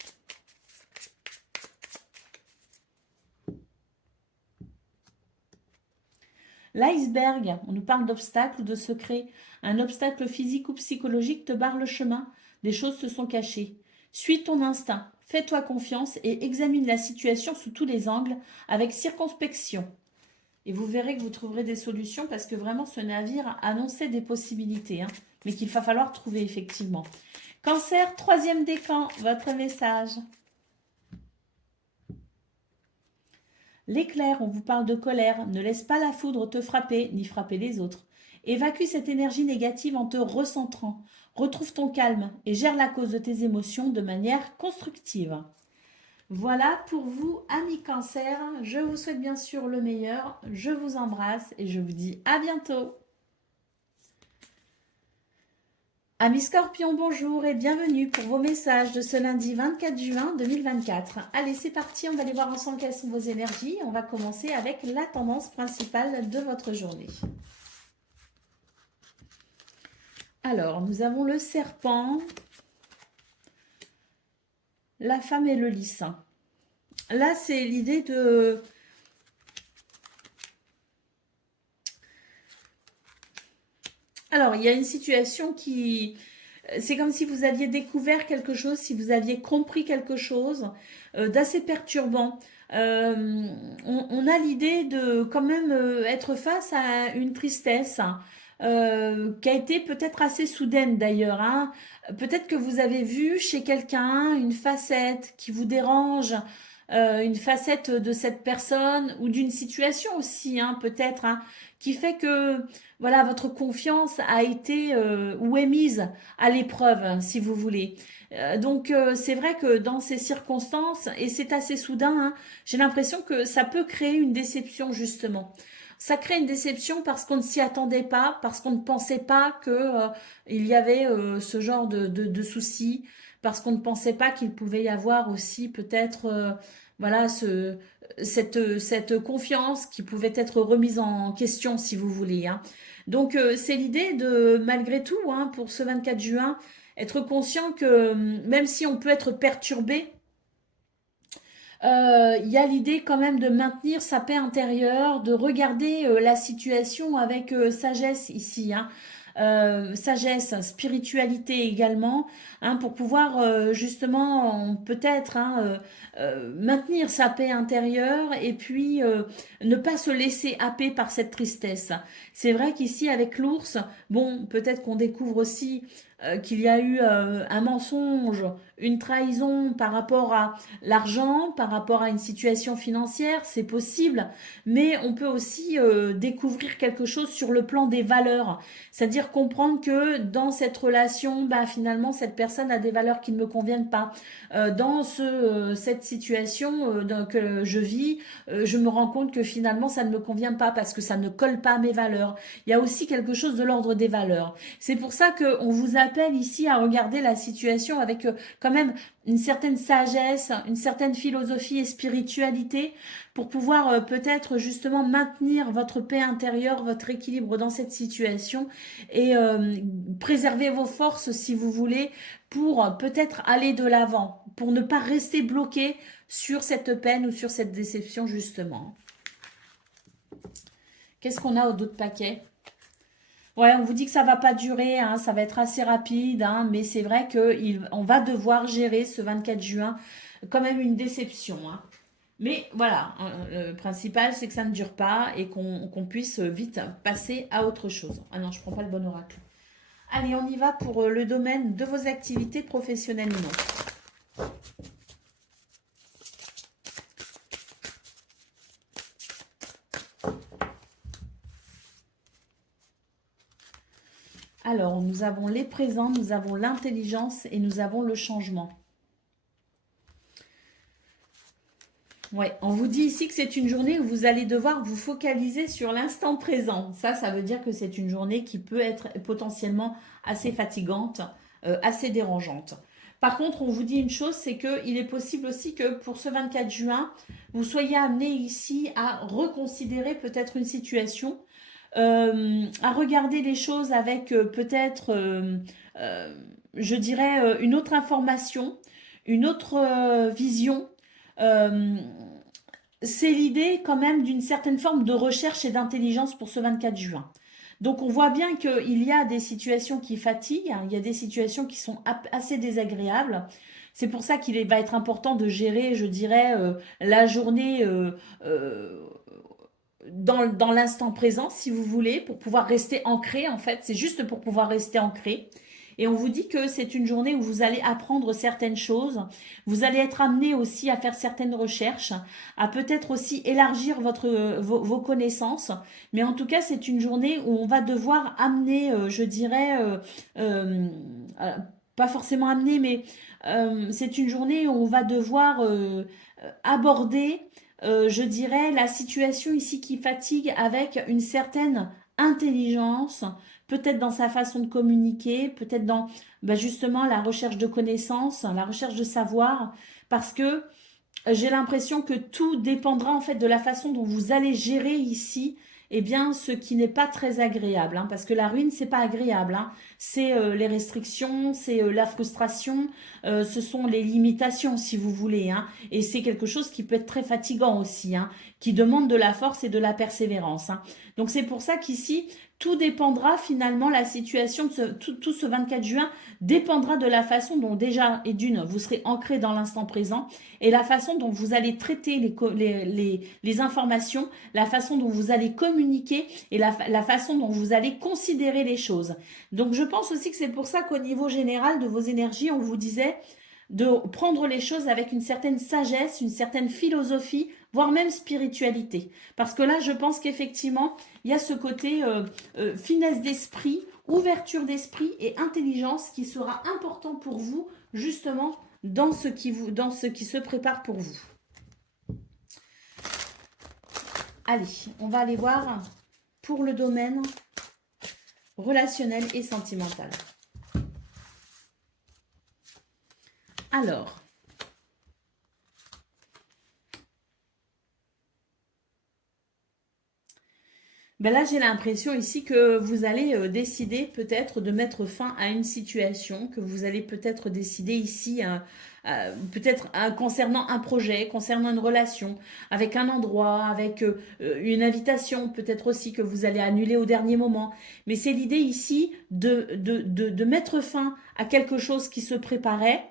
L'iceberg, on nous parle d'obstacles ou de secrets. Un obstacle physique ou psychologique te barre le chemin. Des choses se sont cachées. Suis ton instinct, fais-toi confiance et examine la situation sous tous les angles avec circonspection. Et vous verrez que vous trouverez des solutions parce que vraiment ce navire annonçait des possibilités, hein, mais qu'il va falloir trouver effectivement. Cancer, troisième décan, votre message. L'éclair, on vous parle de colère. Ne laisse pas la foudre te frapper, ni frapper les autres. Évacue cette énergie négative en te recentrant. Retrouve ton calme et gère la cause de tes émotions de manière constructive. Voilà pour vous, amis Cancer. Je vous souhaite bien sûr le meilleur. Je vous embrasse et je vous dis à bientôt. Amis Scorpions, bonjour et bienvenue pour vos messages de ce lundi 24 juin 2024. Allez, c'est parti, on va aller voir ensemble quelles sont vos énergies. On va commencer avec la tendance principale de votre journée. Alors, nous avons le serpent, la femme et le lys. Là, c'est l'idée de... Alors, il y a une situation qui c'est comme si vous aviez découvert quelque chose, si vous aviez compris quelque chose d'assez perturbant. Euh, on a l'idée de quand même être face à une tristesse hein, qui a été peut-être assez soudaine d'ailleurs. Hein. Peut-être que vous avez vu chez quelqu'un une facette qui vous dérange, une facette de cette personne ou d'une situation aussi, hein, peut-être, hein, qui fait que voilà votre confiance a été ou est mise à l'épreuve, hein, si vous voulez. Donc c'est vrai que dans ces circonstances, et c'est assez soudain, hein, j'ai l'impression que ça peut créer une déception justement. Ça crée une déception parce qu'on ne s'y attendait pas, parce qu'on ne pensait pas que il y avait ce genre de soucis, parce qu'on ne pensait pas qu'il pouvait y avoir aussi peut-être voilà cette confiance qui pouvait être remise en question si vous voulez. Hein. Donc c'est l'idée de malgré tout hein, pour ce 24 juin être conscient que même si on peut être perturbé, il y a l'idée quand même de maintenir sa paix intérieure, de regarder la situation avec sagesse ici. Hein. Sagesse, spiritualité également, hein, pour pouvoir justement peut-être hein, maintenir sa paix intérieure et puis ne pas se laisser happer par cette tristesse. C'est vrai qu'ici avec l'ours, bon, peut-être qu'on découvre aussi qu'il y a eu un mensonge, une trahison par rapport à l'argent, par rapport à une situation financière, c'est possible, mais on peut aussi découvrir quelque chose sur le plan des valeurs, c'est-à-dire comprendre que dans cette relation, bah, finalement, cette personne a des valeurs qui ne me conviennent pas. Dans cette situation que je vis, je me rends compte que finalement, ça ne me convient pas parce que ça ne colle pas à mes valeurs. Il y a aussi quelque chose de l'ordre des valeurs. C'est pour ça qu'on vous appelle ici à regarder la situation avec quand même une certaine sagesse, une certaine philosophie et spiritualité pour pouvoir peut-être justement maintenir votre paix intérieure, votre équilibre dans cette situation et préserver vos forces si vous voulez pour peut-être aller de l'avant, pour ne pas rester bloqué sur cette peine ou sur cette déception justement. Qu'est-ce qu'on a au d'autres paquets? Ouais, on vous dit que ça va pas durer, hein, ça va être assez rapide, hein, mais c'est vrai qu'on va devoir gérer ce 24 juin quand même une déception. Hein. Mais voilà, hein, le principal c'est que ça ne dure pas et qu'on puisse vite passer à autre chose. Ah non, je prends pas le bon oracle. Allez, on y va pour le domaine de vos activités professionnelles ou non. Alors, nous avons les présents, nous avons l'intelligence et nous avons le changement. Ouais, on vous dit ici que c'est une journée où vous allez devoir vous focaliser sur l'instant présent. Ça veut dire que c'est une journée qui peut être potentiellement assez fatigante, assez dérangeante. Par contre, on vous dit une chose, c'est qu'il est possible aussi que pour ce 24 juin, vous soyez amené ici à reconsidérer peut-être une situation, à regarder les choses avec peut-être, euh, je dirais, une autre information, une autre vision. Euh, c'est l'idée quand même d'une certaine forme de recherche et d'intelligence pour ce 24 juin. Donc on voit bien qu'il y a des situations qui fatiguent, hein, il y a des situations qui sont assez désagréables. C'est pour ça qu'il va être important de gérer, je dirais, la journée euh, dans l'instant présent, si vous voulez, pour pouvoir rester ancré, en fait. C'est juste pour pouvoir rester ancré. Et on vous dit que c'est une journée où vous allez apprendre certaines choses, vous allez être amené aussi à faire certaines recherches, à peut-être aussi élargir vos connaissances. Mais en tout cas, c'est une journée où on va devoir amener, je dirais, euh, euh, pas forcément amener, mais c'est une journée où on va devoir aborder je dirais, la situation ici qui fatigue avec une certaine intelligence, peut-être dans sa façon de communiquer, peut-être dans bah, justement la recherche de connaissances, la recherche de savoir, parce que j'ai l'impression que tout dépendra en fait de la façon dont vous allez gérer ici eh bien, ce qui n'est pas très agréable, hein, parce que la ruine, c'est pas agréable. Hein. C'est les restrictions, c'est la frustration, ce sont les limitations, si vous voulez. Hein. Et c'est quelque chose qui peut être très fatigant aussi, hein, qui demande de la force et de la persévérance. Hein. Donc c'est pour ça qu'ici, tout dépendra finalement, la situation, tout ce 24 juin dépendra de la façon dont déjà, et d'une, vous serez ancré dans l'instant présent, et la façon dont vous allez traiter les informations, la façon dont vous allez communiquer, et la façon dont vous allez considérer les choses. Donc je pense aussi que c'est pour ça qu'au niveau général de vos énergies, on vous disait de prendre les choses avec une certaine sagesse, une certaine philosophie, voire même spiritualité. Parce que là, je pense qu'effectivement, il y a ce côté finesse d'esprit, ouverture d'esprit et intelligence qui sera important pour vous, justement, dans ce qui se prépare pour vous. Allez, on va aller voir pour le domaine relationnel et sentimental. Alors, ben là, j'ai l'impression ici que vous allez décider peut-être de mettre fin à une situation, que vous allez peut-être décider ici, peut-être concernant un projet, concernant une relation, avec un endroit, avec une invitation, peut-être aussi que vous allez annuler au dernier moment. Mais c'est l'idée ici de mettre fin à quelque chose qui se préparait,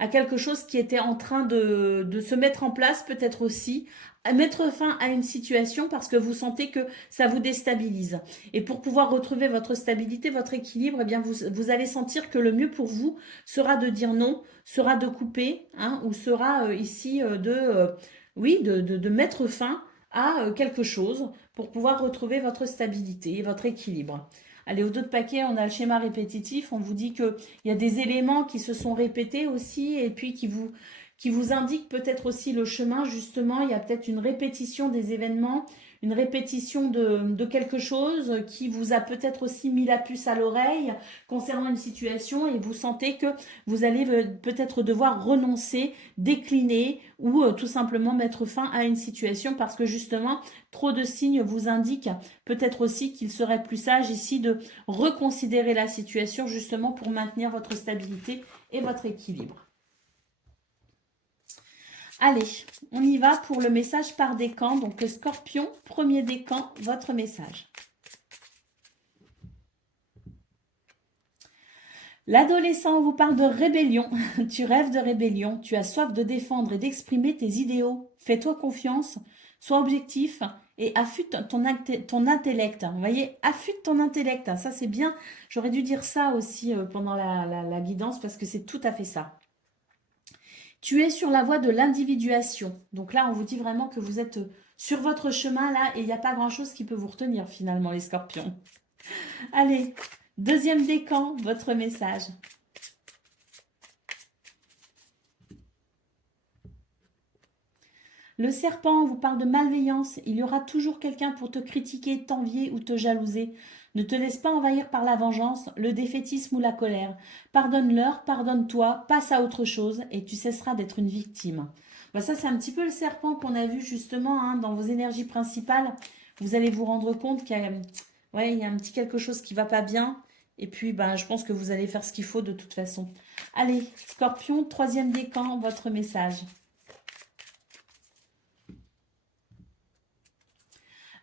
à quelque chose qui était en train de se mettre en place, peut-être aussi, à mettre fin à une situation parce que vous sentez que ça vous déstabilise. Et pour pouvoir retrouver votre stabilité, votre équilibre, eh bien vous allez sentir que le mieux pour vous sera de dire non, sera de couper, hein, ou sera ici oui, de mettre fin à quelque chose pour pouvoir retrouver votre stabilité et votre équilibre. Allez, au dos de paquet, on a le schéma répétitif. On vous dit qu'il y a des éléments qui se sont répétés aussi et puis qui vous indiquent peut-être aussi le chemin. Justement, il y a peut-être une répétition des événements, une répétition de quelque chose qui vous a peut-être aussi mis la puce à l'oreille concernant une situation et vous sentez que vous allez peut-être devoir renoncer, décliner ou tout simplement mettre fin à une situation parce que justement, trop de signes vous indiquent peut-être aussi qu'il serait plus sage ici de reconsidérer la situation justement pour maintenir votre stabilité et votre équilibre. Allez, on y va pour le message par décan. Donc le scorpion, premier décan, votre message. L'adolescent vous parle de rébellion. Tu rêves de rébellion. Tu as soif de défendre et d'exprimer tes idéaux. Fais-toi confiance. Sois objectif et affûte ton intellect. Vous voyez, affûte ton intellect. Ça, c'est bien. J'aurais dû dire ça aussi pendant la guidance parce que c'est tout à fait ça. Tu es sur la voie de l'individuation. Donc là, on vous dit vraiment que vous êtes sur votre chemin là et il n'y a pas grand-chose qui peut vous retenir finalement, les scorpions. Allez, deuxième décan, votre message. Le serpent vous parle de malveillance. Il y aura toujours quelqu'un pour te critiquer, t'envier ou te jalouser. Ne te laisse pas envahir par la vengeance, le défaitisme ou la colère. Pardonne-leur, pardonne-toi, passe à autre chose et tu cesseras d'être une victime. Ben ça, c'est un petit peu le serpent qu'on a vu justement hein, dans vos énergies principales. Vous allez vous rendre compte qu'il y a, ouais, il y a un petit quelque chose qui ne va pas bien. Et puis, ben, je pense que vous allez faire ce qu'il faut de toute façon. Allez, Scorpion, troisième décan, votre message.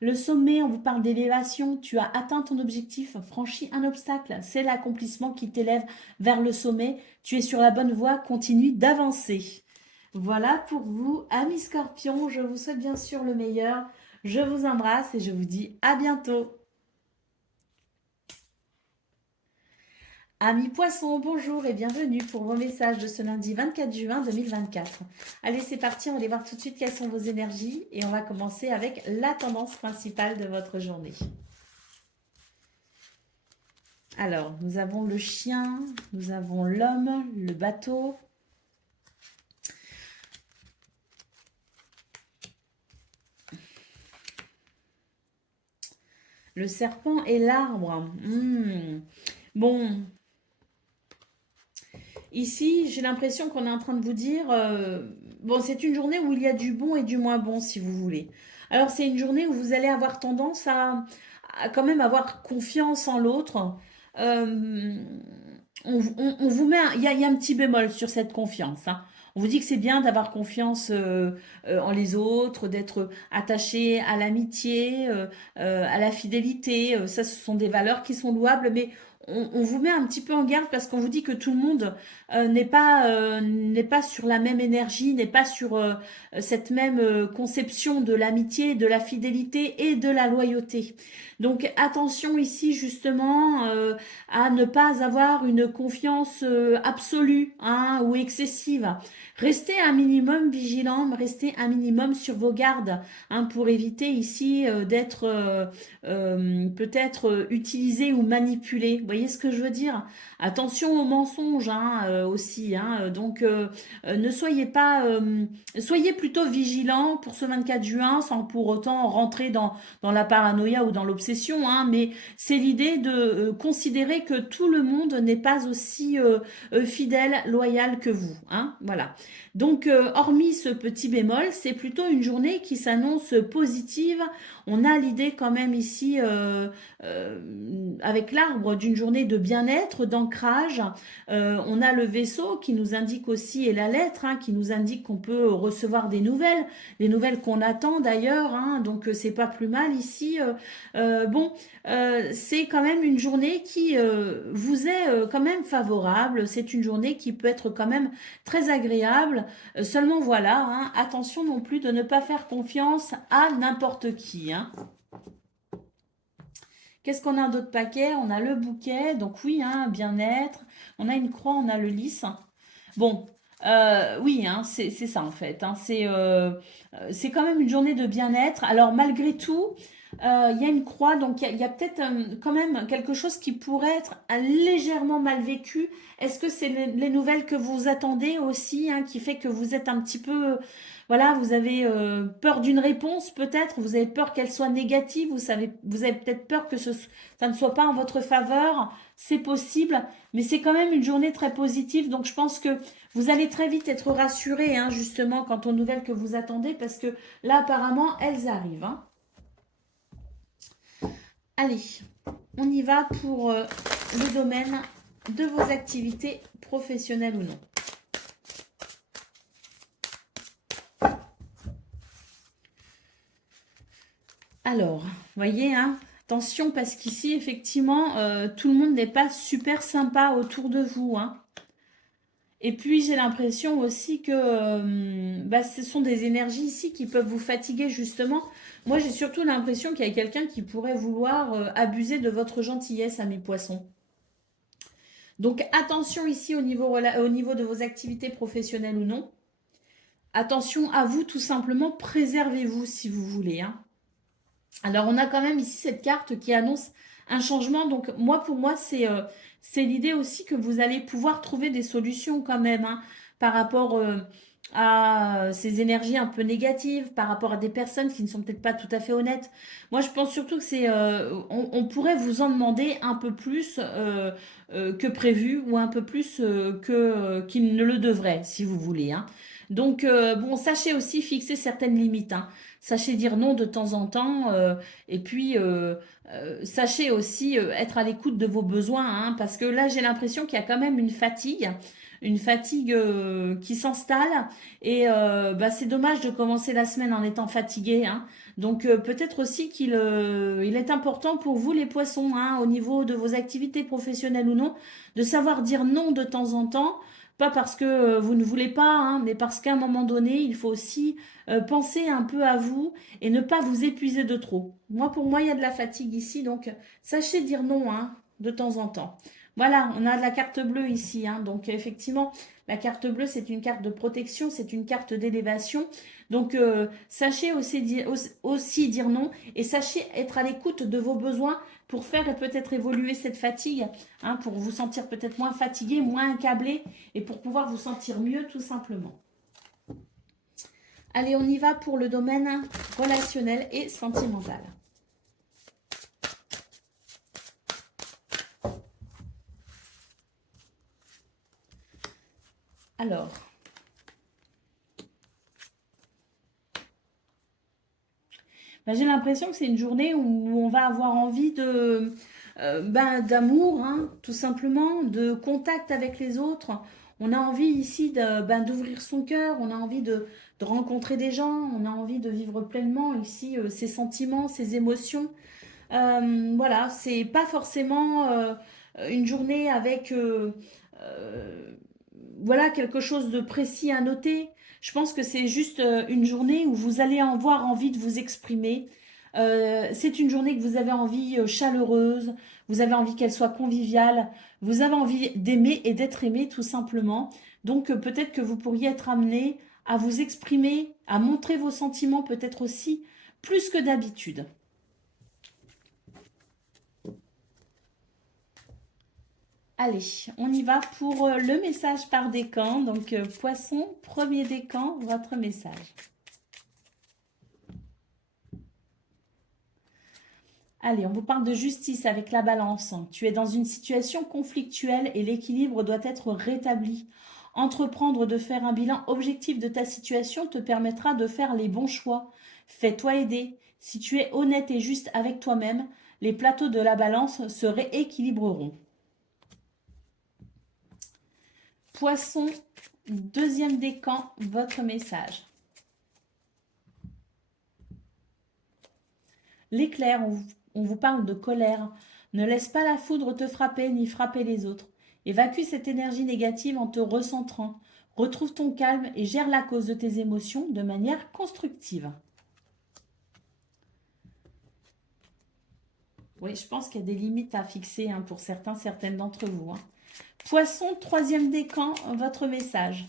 Le sommet, on vous parle d'élévation. Tu as atteint ton objectif, franchi un obstacle. C'est l'accomplissement qui t'élève vers le sommet. Tu es sur la bonne voie, continue d'avancer. Voilà pour vous, amis scorpions. Je vous souhaite bien sûr le meilleur. Je vous embrasse et je vous dis à bientôt. Amis poissons, bonjour et bienvenue pour vos messages de ce lundi 24 juin 2024. Allez, c'est parti, on va aller voir tout de suite quelles sont vos énergies et on va commencer avec la tendance principale de votre journée. Alors, nous avons le chien, nous avons l'homme, le bateau. Le serpent et l'arbre. Bon... Ici, j'ai l'impression qu'on est en train de vous dire, bon, c'est une journée où il y a du bon et du moins bon, si vous voulez. Alors, c'est une journée où vous allez avoir tendance à quand même avoir confiance en l'autre. On vous met, il y a un petit bémol sur cette confiance. Hein. On vous dit que c'est bien d'avoir confiance en les autres, d'être attaché à l'amitié, à la fidélité. Ça, ce sont des valeurs qui sont louables, mais on vous met un petit peu en garde parce qu'on vous dit que tout le monde n'est pas sur la même énergie, n'est pas sur cette même conception de l'amitié, de la fidélité et de la loyauté. Donc attention ici justement à ne pas avoir une confiance absolue hein, ou excessive. Restez un minimum vigilant, restez un minimum sur vos gardes hein, pour éviter ici d'être peut-être utilisé ou manipulé. Vous voyez ce que je veux dire? Attention aux mensonges hein, aussi. Hein, donc ne soyez pas, soyez plutôt vigilant pour ce 24 juin sans pour autant rentrer dans la paranoïa ou dans l'obsession. Hein, mais c'est l'idée de considérer que tout le monde n'est pas aussi fidèle, loyal que vous. Hein, voilà. Donc, hormis ce petit bémol, c'est plutôt une journée qui s'annonce positive. On a l'idée quand même ici, avec l'arbre, d'une journée de bien-être, d'ancrage. On a le vaisseau qui nous indique aussi, et la lettre, hein, qui nous indique qu'on peut recevoir des nouvelles qu'on attend d'ailleurs. Hein, donc, c'est pas plus mal ici. Bon, c'est quand même une journée qui vous est quand même favorable. C'est une journée qui peut être quand même très agréable. Seulement voilà, hein, attention non plus de ne pas faire confiance à n'importe qui. Hein. Qu'est-ce qu'on a d'autre paquet? On a le bouquet, donc oui, hein, bien-être. On a une croix, on a le lys. Bon, oui, hein, c'est ça en fait. Hein, c'est quand même une journée de bien-être. Alors malgré tout, il y a une croix, donc il y a peut-être quand même quelque chose qui pourrait être légèrement mal vécu. Est-ce que c'est les nouvelles que vous attendez aussi, hein, qui fait que vous êtes un petit peu, voilà, vous avez peur d'une réponse peut-être, vous avez peur qu'elle soit négative, vous avez peut-être peur que ça ne soit pas en votre faveur. C'est possible, mais c'est quand même une journée très positive, donc je pense que vous allez très vite être rassuré, hein, justement, quant aux nouvelles que vous attendez, parce que là, apparemment, elles arrivent. Hein. Allez, on y va pour le domaine de vos activités professionnelles ou non. Alors, voyez, hein, attention parce qu'ici, effectivement, tout le monde n'est pas super sympa autour de vous. Hein. Et puis, j'ai l'impression aussi que bah, ce sont des énergies ici qui peuvent vous fatiguer, justement. Moi, j'ai surtout l'impression qu'il y a quelqu'un qui pourrait vouloir abuser de votre gentillesse, amis poissons. Donc, attention ici au niveau de vos activités professionnelles ou non. Attention à vous, tout simplement, préservez-vous si vous voulez. Hein. Alors, on a quand même ici cette carte qui annonce un changement. Donc, pour moi, c'est l'idée aussi que vous allez pouvoir trouver des solutions quand même hein, par rapport à ces énergies un peu négatives, par rapport à des personnes qui ne sont peut-être pas tout à fait honnêtes. Moi, je pense surtout que on pourrait vous en demander un peu plus que prévu ou un peu plus qu'il ne le devrait, si vous voulez. Hein. Donc, bon, sachez aussi fixer certaines limites. Hein. Sachez dire non de temps en temps et puis sachez aussi être à l'écoute de vos besoins hein, parce que là j'ai l'impression qu'il y a quand même une fatigue qui s'installe et bah, c'est dommage de commencer la semaine en étant fatigué. Hein. Donc peut-être aussi il est important pour vous les poissons hein, au niveau de vos activités professionnelles ou non de savoir dire non de temps en temps. Pas parce que vous ne voulez pas, hein, mais parce qu'à un moment donné, il faut aussi penser un peu à vous et ne pas vous épuiser de trop. Pour moi, il y a de la fatigue ici, donc sachez dire non hein, de temps en temps. Voilà, on a de la carte bleue ici, hein, donc effectivement, la carte bleue, c'est une carte de protection, c'est une carte d'élévation. Donc, sachez aussi dire non et sachez être à l'écoute de vos besoins pour faire et peut-être évoluer cette fatigue, hein, pour vous sentir peut-être moins fatigué, moins accablé et pour pouvoir vous sentir mieux tout simplement. Allez, on y va pour le domaine relationnel et sentimental. Alors, ben, j'ai l'impression que c'est une journée où on va avoir envie d'amour, hein, tout simplement, de contact avec les autres. On a envie ici d'ouvrir son cœur, on a envie de rencontrer des gens, on a envie de vivre pleinement ici ses sentiments, ses émotions. Voilà, c'est pas forcément une journée avec euh, voilà quelque chose de précis à noter. Je pense que c'est juste une journée où vous allez avoir envie de vous exprimer. C'est une journée que vous avez envie chaleureuse, vous avez envie qu'elle soit conviviale, vous avez envie d'aimer et d'être aimé tout simplement. Donc peut-être que vous pourriez être amené à vous exprimer, à montrer vos sentiments peut-être aussi plus que d'habitude. Allez, on y va pour le message par décan. Donc, poisson, premier décan, votre message. Allez, on vous parle de justice avec la balance. Tu es dans une situation conflictuelle et l'équilibre doit être rétabli. Entreprendre de faire un bilan objectif de ta situation te permettra de faire les bons choix. Fais-toi aider. Si tu es honnête et juste avec toi-même, les plateaux de la balance se rééquilibreront. Poisson, deuxième décan, votre message. L'éclair, on vous parle de colère. Ne laisse pas la foudre te frapper ni frapper les autres. Évacue cette énergie négative en te recentrant. Retrouve ton calme et gère la cause de tes émotions de manière constructive. Oui, je pense qu'il y a des limites à fixer hein, pour certains, certaines d'entre vous. Hein. Poisson, troisième décan, votre message.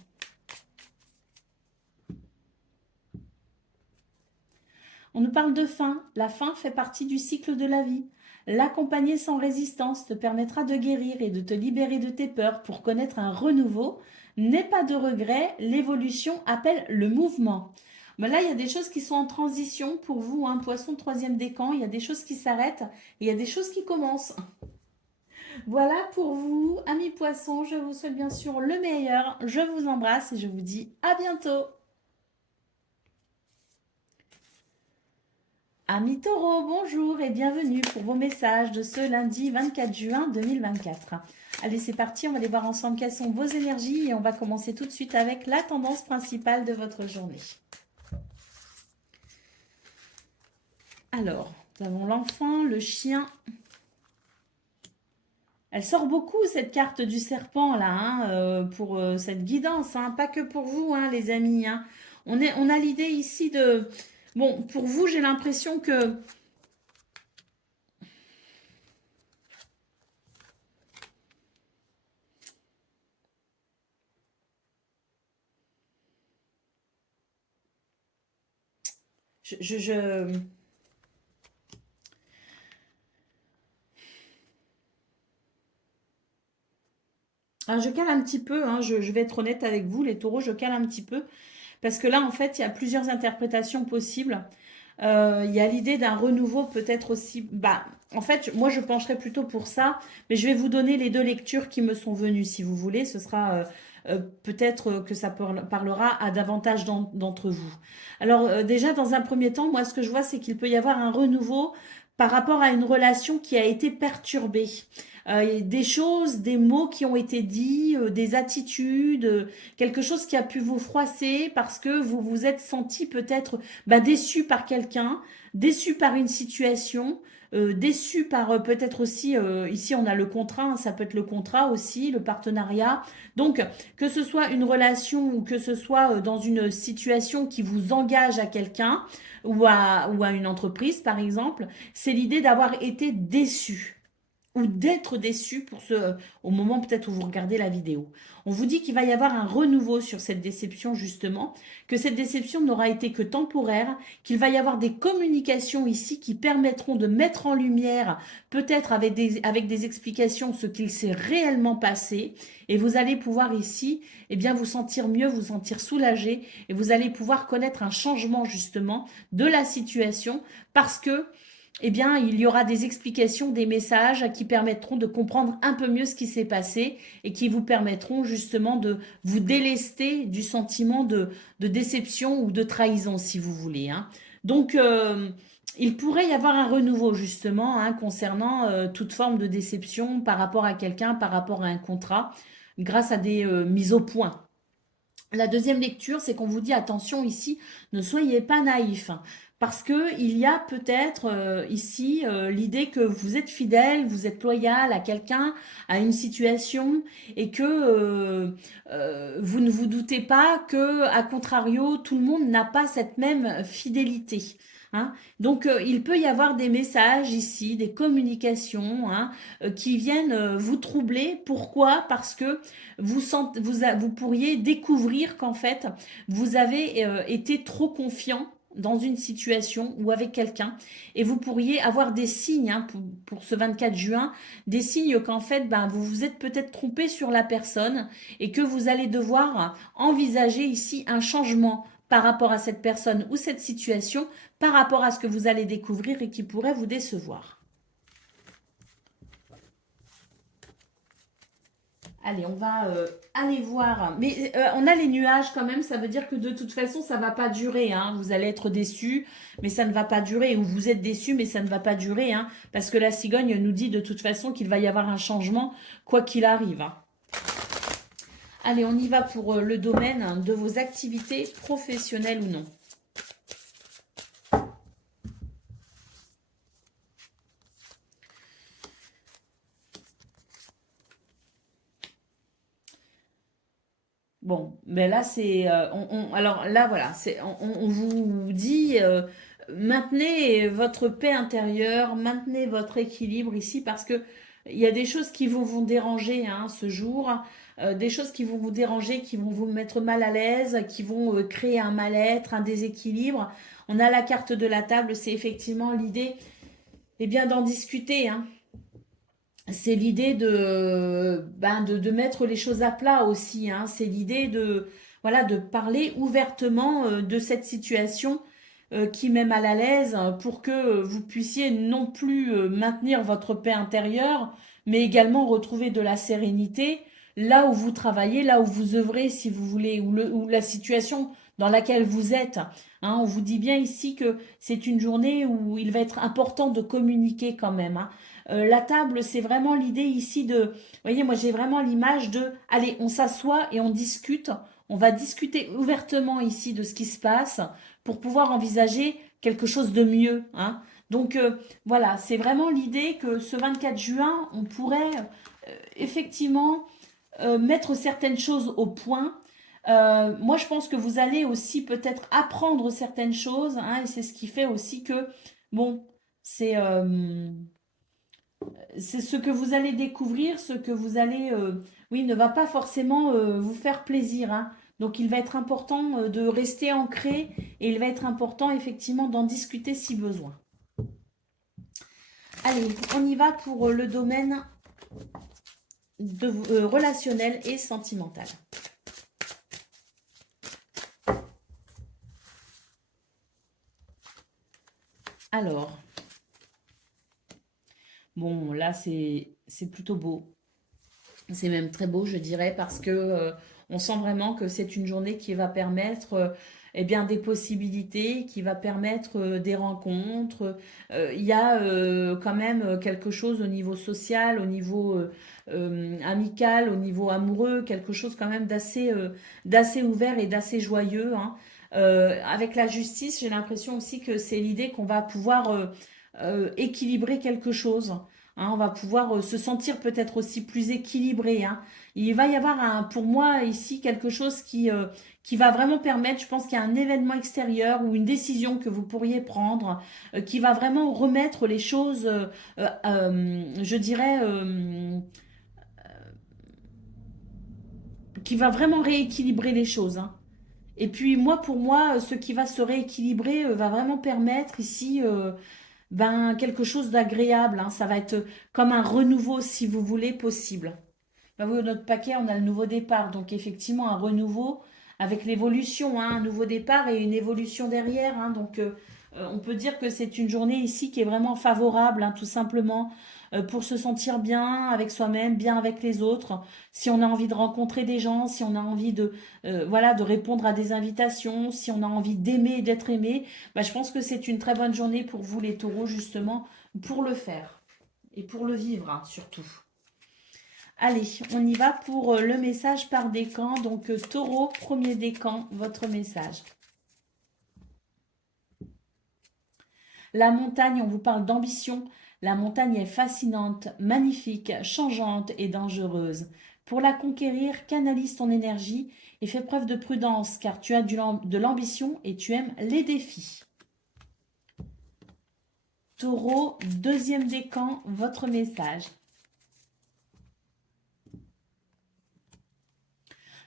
On nous parle de faim. La faim fait partie du cycle de la vie. L'accompagner sans résistance te permettra de guérir et de te libérer de tes peurs pour connaître un renouveau. N'aie pas de regrets, l'évolution appelle le mouvement. Mais là, il y a des choses qui sont en transition pour vous, hein, poisson troisième décan. Il y a des choses qui s'arrêtent et il y a des choses qui commencent. Voilà pour vous, amis poissons. Je vous souhaite bien sûr le meilleur. Je vous embrasse et je vous dis à bientôt. Amis taureaux, bonjour et bienvenue pour vos messages de ce lundi 24 juin 2024. Allez, c'est parti, on va aller voir ensemble quelles sont vos énergies et on va commencer tout de suite avec la tendance principale de votre journée. Alors, nous avons l'enfant, le chien. Elle sort beaucoup cette carte du serpent là, hein, pour cette guidance, hein, pas que pour vous, hein, les amis. Hein. On a l'idée ici de... Bon, pour vous, j'ai l'impression que... Alors, je cale un petit peu, hein, je vais être honnête avec vous, les taureaux, je cale un petit peu. Parce que là, en fait, il y a plusieurs interprétations possibles. Il y a l'idée d'un renouveau peut-être aussi... Bah, en fait, moi, je pencherais plutôt pour ça. Mais je vais vous donner les deux lectures qui me sont venues, si vous voulez. Ce sera peut-être que ça parlera à davantage d'entre vous. Alors, déjà, dans un premier temps, moi, ce que je vois, c'est qu'il peut y avoir un renouveau par rapport à une relation qui a été perturbée. Des choses, des mots qui ont été dits, des attitudes, quelque chose qui a pu vous froisser parce que vous vous êtes senti peut-être déçu par quelqu'un, déçu par une situation, déçu par peut-être aussi, ici on a le contrat, hein, ça peut être le contrat aussi, le partenariat. Donc, que ce soit une relation ou que ce soit dans une situation qui vous engage à quelqu'un ou à une entreprise par exemple, c'est l'idée d'avoir été déçu ou d'être déçu pour au moment peut-être où vous regardez la vidéo. On vous dit qu'il va y avoir un renouveau sur cette déception justement, que cette déception n'aura été que temporaire, qu'il va y avoir des communications ici qui permettront de mettre en lumière, peut-être avec des explications, ce qu'il s'est réellement passé, et vous allez pouvoir ici, eh bien, vous sentir mieux, vous sentir soulagé, et vous allez pouvoir connaître un changement justement de la situation, parce que eh bien, il y aura des explications, des messages qui permettront de comprendre un peu mieux ce qui s'est passé et qui vous permettront justement de vous délester du sentiment de déception ou de trahison, si vous voulez. Hein. Donc, il pourrait y avoir un renouveau justement hein, concernant toute forme de déception par rapport à quelqu'un, par rapport à un contrat. grâce à des mises au point. La deuxième lecture, c'est qu'on vous dit attention ici, ne soyez pas naïfs. Parce que il y a peut-être ici l'idée que vous êtes fidèle, vous êtes loyal à quelqu'un, à une situation, et que vous ne vous doutez pas que, à contrario, tout le monde n'a pas cette même fidélité. Hein. Donc, il peut y avoir des messages ici, des communications hein, qui viennent vous troubler. Pourquoi? Parce que vous pourriez découvrir qu'en fait, vous avez été trop confiant dans une situation ou avec quelqu'un et vous pourriez avoir des signes hein, pour ce 24 juin, des signes qu'en fait ben, vous vous êtes peut-être trompé sur la personne et que vous allez devoir envisager ici un changement par rapport à cette personne ou cette situation, par rapport à ce que vous allez découvrir et qui pourrait vous décevoir. Allez, on va aller voir. Mais on a les nuages quand même, ça veut dire que de toute façon, ça va pas durer. Hein. Vous allez être déçus, mais ça ne va pas durer. Ou vous êtes déçus, mais ça ne va pas durer. Hein, parce que la cigogne nous dit de toute façon qu'il va y avoir un changement, quoi qu'il arrive. Hein. Allez, on y va pour le domaine de vos activités professionnelles ou non. Bon, mais là, c'est. Alors là, voilà, on vous dit maintenez votre paix intérieure, maintenez votre équilibre ici parce que il y a des choses qui vont vous déranger hein, ce jour, des choses qui vont vous déranger, qui vont vous mettre mal à l'aise, qui vont créer un mal-être, un déséquilibre. On a la carte de la table, c'est effectivement l'idée, eh bien, d'en discuter, hein c'est l'idée de mettre les choses à plat aussi. Hein. C'est l'idée de, voilà, de parler ouvertement de cette situation qui met mal à l'aise pour que vous puissiez non plus maintenir votre paix intérieure, mais également retrouver de la sérénité là où vous travaillez, là où vous œuvrez, si vous voulez, ou la situation dans laquelle vous êtes. Hein, on vous dit bien ici que c'est une journée où il va être important de communiquer quand même. Hein. La table, c'est vraiment l'idée ici de, vous voyez, moi j'ai vraiment l'image de, allez, on s'assoit et on discute. On va discuter ouvertement ici de ce qui se passe pour pouvoir envisager quelque chose de mieux. Hein. Donc voilà, c'est vraiment l'idée que ce 24 juin, on pourrait effectivement mettre certaines choses au point. Moi, je pense que vous allez aussi peut-être apprendre certaines choses, hein, et c'est ce qui fait aussi que, bon, c'est c'est ce que vous allez découvrir, ce que vous allez, oui, ne va pas forcément vous faire plaisir. Hein. Donc, il va être important de rester ancré et il va être important effectivement d'en discuter si besoin. Allez, on y va pour le domaine relationnel et sentimental. Alors, bon, là, c'est plutôt beau. C'est même très beau, je dirais, parce que on sent vraiment que c'est une journée qui va permettre eh bien, des possibilités, qui va permettre des rencontres. Il y a quand même quelque chose au niveau social, au niveau amical, au niveau amoureux, quelque chose quand même d'assez ouvert et d'assez joyeux. Hein. Avec la justice, j'ai l'impression aussi que c'est l'idée qu'on va pouvoir équilibrer quelque chose. Hein, on va pouvoir se sentir peut-être aussi plus équilibré. Hein. Il va y avoir pour moi ici quelque chose qui va vraiment permettre, je pense qu'il y a un événement extérieur ou une décision que vous pourriez prendre qui va vraiment remettre les choses, je dirais, qui va vraiment rééquilibrer les choses. Hein. Et puis moi, pour moi, ce qui va se rééquilibrer va vraiment permettre ici ben, quelque chose d'agréable. Hein. Ça va être comme un renouveau, si vous voulez, possible. Ben oui, notre paquet, on a le nouveau départ. Donc effectivement, un renouveau avec l'évolution, hein, un nouveau départ et une évolution derrière. Hein. Donc on peut dire que c'est une journée ici qui est vraiment favorable, hein, tout simplement, pour se sentir bien avec soi-même, bien avec les autres. Si on a envie de rencontrer des gens, si on a envie de, voilà, de répondre à des invitations, si on a envie d'aimer et d'être aimé, ben, je pense que c'est une très bonne journée pour vous les taureaux, justement, pour le faire et pour le vivre, hein, surtout. Allez, on y va pour le message par décan. Donc, taureau, premier décan, votre message. La montagne, on vous parle d'ambition. La montagne est fascinante, magnifique, changeante et dangereuse. Pour la conquérir, canalise ton énergie et fais preuve de prudence car tu as de l'ambition et tu aimes les défis. Taureau, deuxième décan, votre message.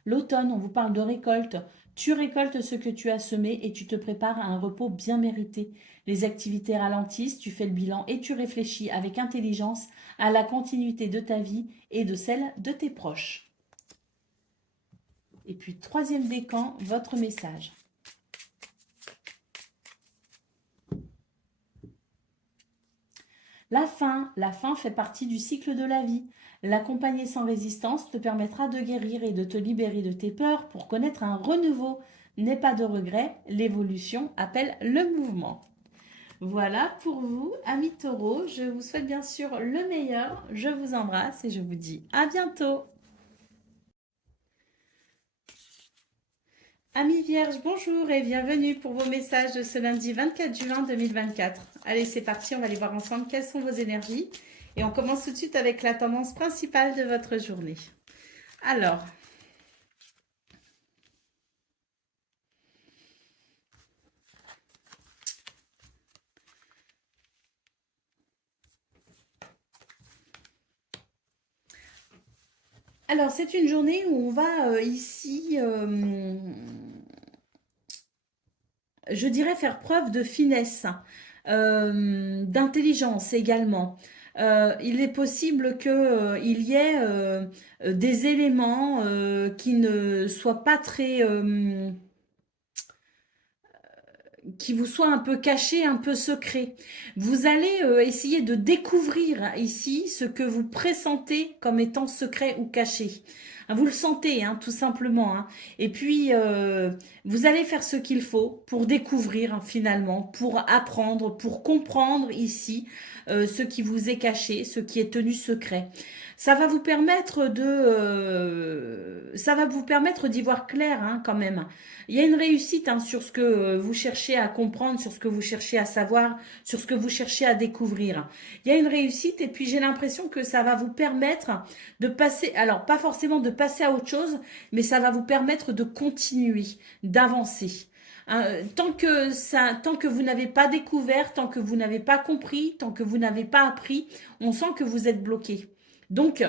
L'automne, on vous parle de récolte. Tu récoltes ce que tu as semé et tu te prépares à un repos bien mérité. Les activités ralentissent, tu fais le bilan et tu réfléchis avec intelligence à la continuité de ta vie et de celle de tes proches. Et puis, troisième décan, votre message. La fin fait partie du cycle de la vie. L'accompagner sans résistance te permettra de guérir et de te libérer de tes peurs pour connaître un renouveau. N'aie pas de regret, l'évolution appelle le mouvement. Voilà pour vous, amis taureaux. Je vous souhaite bien sûr le meilleur. Je vous embrasse et je vous dis à bientôt. Amis vierges, bonjour et bienvenue pour vos messages de ce lundi 24 juin 2024. Allez, c'est parti, on va aller voir ensemble quelles sont vos énergies. Et on commence tout de suite avec la tendance principale de votre journée. Alors, c'est une journée où on va ici, je dirais, faire preuve de finesse, d'intelligence également. Il est possible qu'il y ait des éléments qui ne soient pas très... qui vous soient un peu cachés, un peu secrets. Vous allez essayer de découvrir ici ce que vous pressentez comme étant secret ou caché. Vous le sentez, hein, tout simplement. Hein. Et puis, vous allez faire ce qu'il faut pour découvrir hein, finalement, pour apprendre, pour comprendre ici ce qui vous est caché, ce qui est tenu secret. Ça va vous permettre d'y voir clair hein, quand même. Il y a une réussite hein, sur ce que vous cherchez à comprendre, sur ce que vous cherchez à savoir, sur ce que vous cherchez à découvrir. Il y a une réussite et puis j'ai l'impression que ça va vous permettre de passer, alors pas forcément de passer à autre chose, mais ça va vous permettre de continuer, d'avancer. Tant que vous n'avez pas découvert, tant que vous n'avez pas compris, tant que vous n'avez pas appris, on sent que vous êtes bloqué. Donc,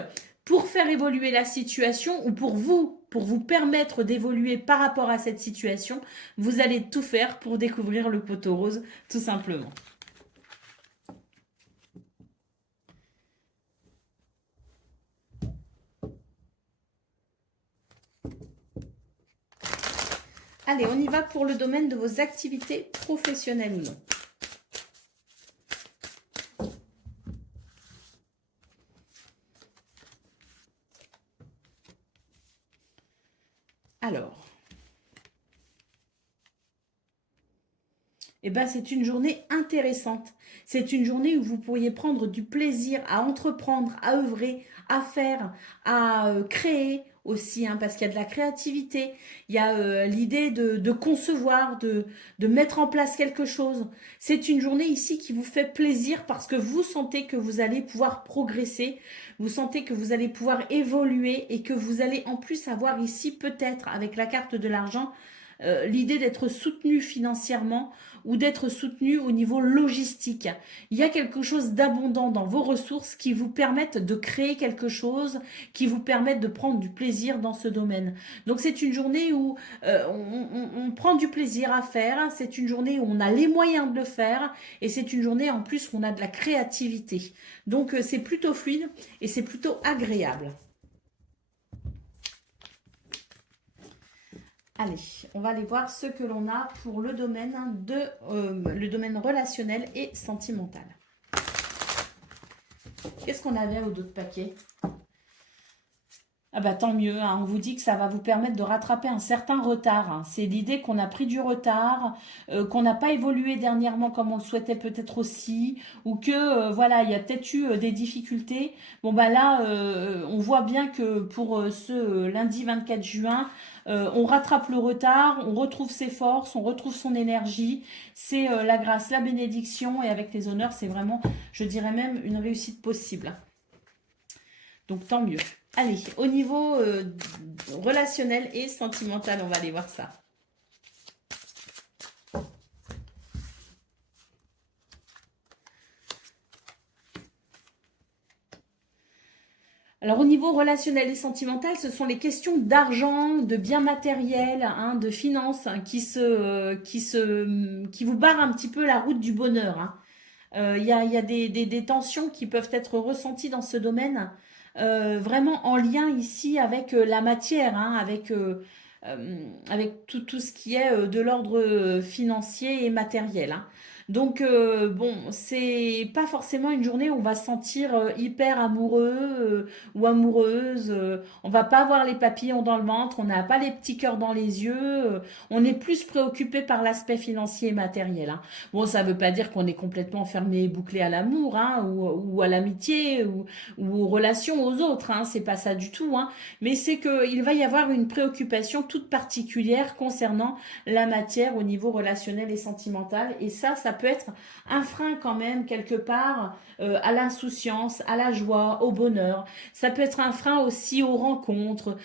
pour faire évoluer la situation ou pour vous permettre d'évoluer par rapport à cette situation, vous allez tout faire pour découvrir le poteau rose, tout simplement. Allez, on y va pour le domaine de vos activités professionnelles ou non. Alors, eh ben, c'est une journée intéressante. C'est une journée où vous pourriez prendre du plaisir à entreprendre, à œuvrer, à faire, à créer aussi, hein, parce qu'il y a de la créativité. Il y a l'idée de concevoir, de mettre en place quelque chose. C'est une journée ici qui vous fait plaisir parce que vous sentez que vous allez pouvoir progresser, vous sentez que vous allez pouvoir évoluer et que vous allez en plus avoir ici peut-être avec la carte de l'argent l'idée d'être soutenu financièrement ou d'être soutenu au niveau logistique. Il y a quelque chose d'abondant dans vos ressources qui vous permettent de créer quelque chose, qui vous permettent de prendre du plaisir dans ce domaine. Donc c'est une journée où on prend du plaisir à faire, c'est une journée où on a les moyens de le faire et c'est une journée en plus où on a de la créativité. Donc c'est plutôt fluide et c'est plutôt agréable. Allez, on va aller voir ce que l'on a pour le domaine le domaine relationnel et sentimental. Qu'est-ce qu'on avait au dos de paquet? Ah bah tant mieux, hein. On vous dit que ça va vous permettre de rattraper un certain retard, hein. C'est l'idée qu'on a pris du retard, qu'on n'a pas évolué dernièrement comme on le souhaitait peut-être aussi, ou que voilà, il y a peut-être eu des difficultés. Bon bah là, on voit bien que pour ce lundi 24 juin, on rattrape le retard, on retrouve ses forces, on retrouve son énergie. C'est la grâce, la bénédiction, et avec les honneurs, c'est vraiment, je dirais même, une réussite possible. Donc tant mieux. Allez, au niveau relationnel et sentimental, on va aller voir ça. Alors au niveau relationnel et sentimental, ce sont les questions d'argent, de biens matériels, hein, de finances, hein, qui vous barrent un petit peu la route du bonheur, hein. Il y a des tensions qui peuvent être ressenties dans ce domaine, vraiment en lien ici avec la matière, hein, avec tout ce qui est de l'ordre financier et matériel, hein. Donc, bon, c'est pas forcément une journée où on va se sentir hyper amoureux ou amoureuse. On va pas avoir les papillons dans le ventre, on n'a pas les petits cœurs dans les yeux. On est plus préoccupé par l'aspect financier et matériel, hein. Bon, ça veut pas dire qu'on est complètement fermé et bouclé à l'amour, hein, ou à l'amitié, ou aux relations aux autres, hein. C'est pas ça du tout, hein. Mais c'est qu'il va y avoir une préoccupation toute particulière concernant la matière au niveau relationnel et sentimental. Et ça peut être un frein quand même, quelque part, à l'insouciance, à la joie, au bonheur. Ça peut être un frein aussi aux rencontres.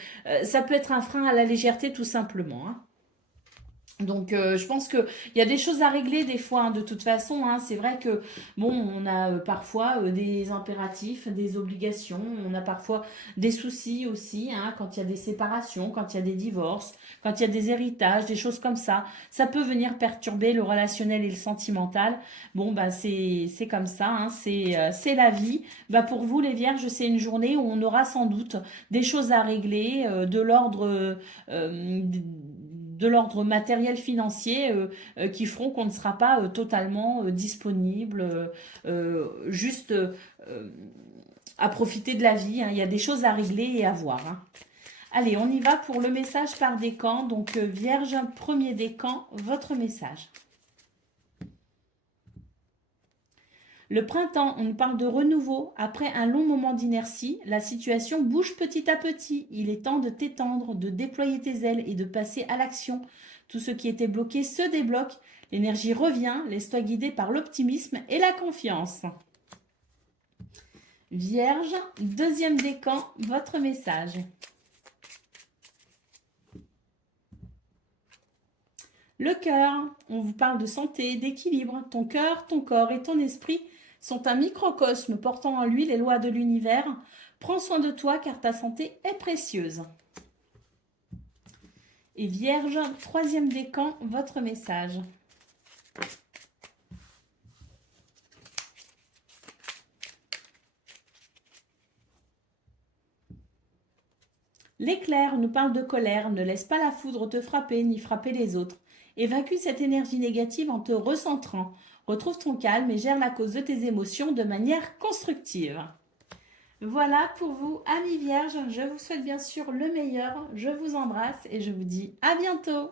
Ça peut être un frein à la légèreté, tout simplement, hein. Donc, je pense qu'il y a des choses à régler des fois, hein, de toute façon, hein. C'est vrai que, bon, on a parfois des impératifs, des obligations, on a parfois des soucis aussi, hein, quand il y a des séparations, quand il y a des divorces, quand il y a des héritages, des choses comme ça. Ça peut venir perturber le relationnel et le sentimental. Bon, bah, c'est comme ça, hein, c'est la vie. Bah, pour vous, les Vierges, c'est une journée où on aura sans doute des choses à régler, de l'ordre matériel financier, qui feront qu'on ne sera pas totalement disponible, juste à profiter de la vie, hein. Il y a des choses à régler et à voir, hein. Allez, on y va pour le message par décan. Donc, Vierge, premier décan, votre message. Le printemps, on nous parle de renouveau. Après un long moment d'inertie, la situation bouge petit à petit. Il est temps de t'étendre, de déployer tes ailes et de passer à l'action. Tout ce qui était bloqué se débloque. L'énergie revient. Laisse-toi guider par l'optimisme et la confiance. Vierge, deuxième décan, votre message. Le cœur, on vous parle de santé, d'équilibre. Ton cœur, ton corps et ton esprit sont un microcosme portant en lui les lois de l'univers. Prends soin de toi car ta santé est précieuse. Et Vierge, troisième décan, votre message. L'éclair nous parle de colère. Ne laisse pas la foudre te frapper ni frapper les autres. Évacue cette énergie négative en te recentrant. Retrouve ton calme et gère la cause de tes émotions de manière constructive. Voilà pour vous, amis vierges. Je vous souhaite bien sûr le meilleur. Je vous embrasse et je vous dis à bientôt.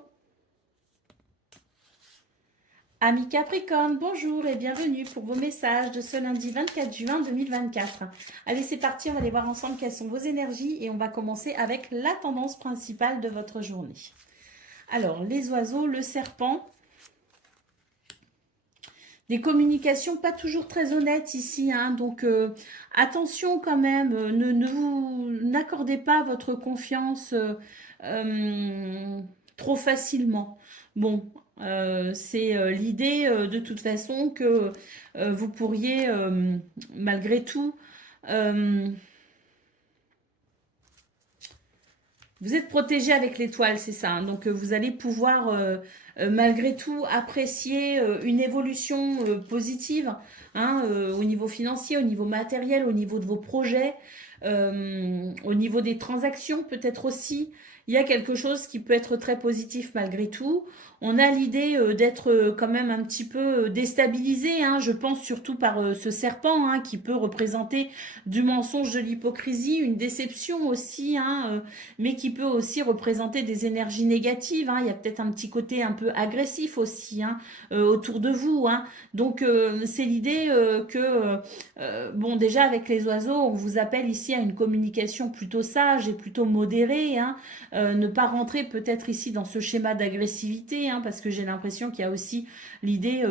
Amis Capricorne, bonjour et bienvenue pour vos messages de ce lundi 24 juin 2024. Allez, c'est parti, on va aller voir ensemble quelles sont vos énergies et on va commencer avec la tendance principale de votre journée. Alors, les oiseaux, le serpent. Des communications pas toujours très honnêtes ici, hein, donc attention quand même, n'accordez pas votre confiance trop facilement. Bon, c'est l'idée de toute façon que vous pourriez malgré tout, vous êtes protégé avec l'étoile, c'est ça, hein. Donc vous allez pouvoir malgré tout apprécier une évolution positive, hein, au niveau financier, au niveau matériel, au niveau de vos projets, au niveau des transactions peut-être aussi. il y a quelque chose qui peut être très positif malgré tout. On a l'idée d'être quand même un petit peu déstabilisé, hein, je pense surtout par ce serpent hein, qui peut représenter du mensonge, de l'hypocrisie, une déception aussi, hein, mais qui peut aussi représenter des énergies négatives. Hein. Il y a peut-être un petit côté un peu agressif aussi hein, autour de vous. Hein. Donc c'est l'idée bon déjà avec les oiseaux, on vous appelle ici à une communication plutôt sage et plutôt modérée. Hein. Ne pas rentrer peut-être ici dans ce schéma d'agressivité, hein, parce que j'ai l'impression qu'il y a aussi l'idée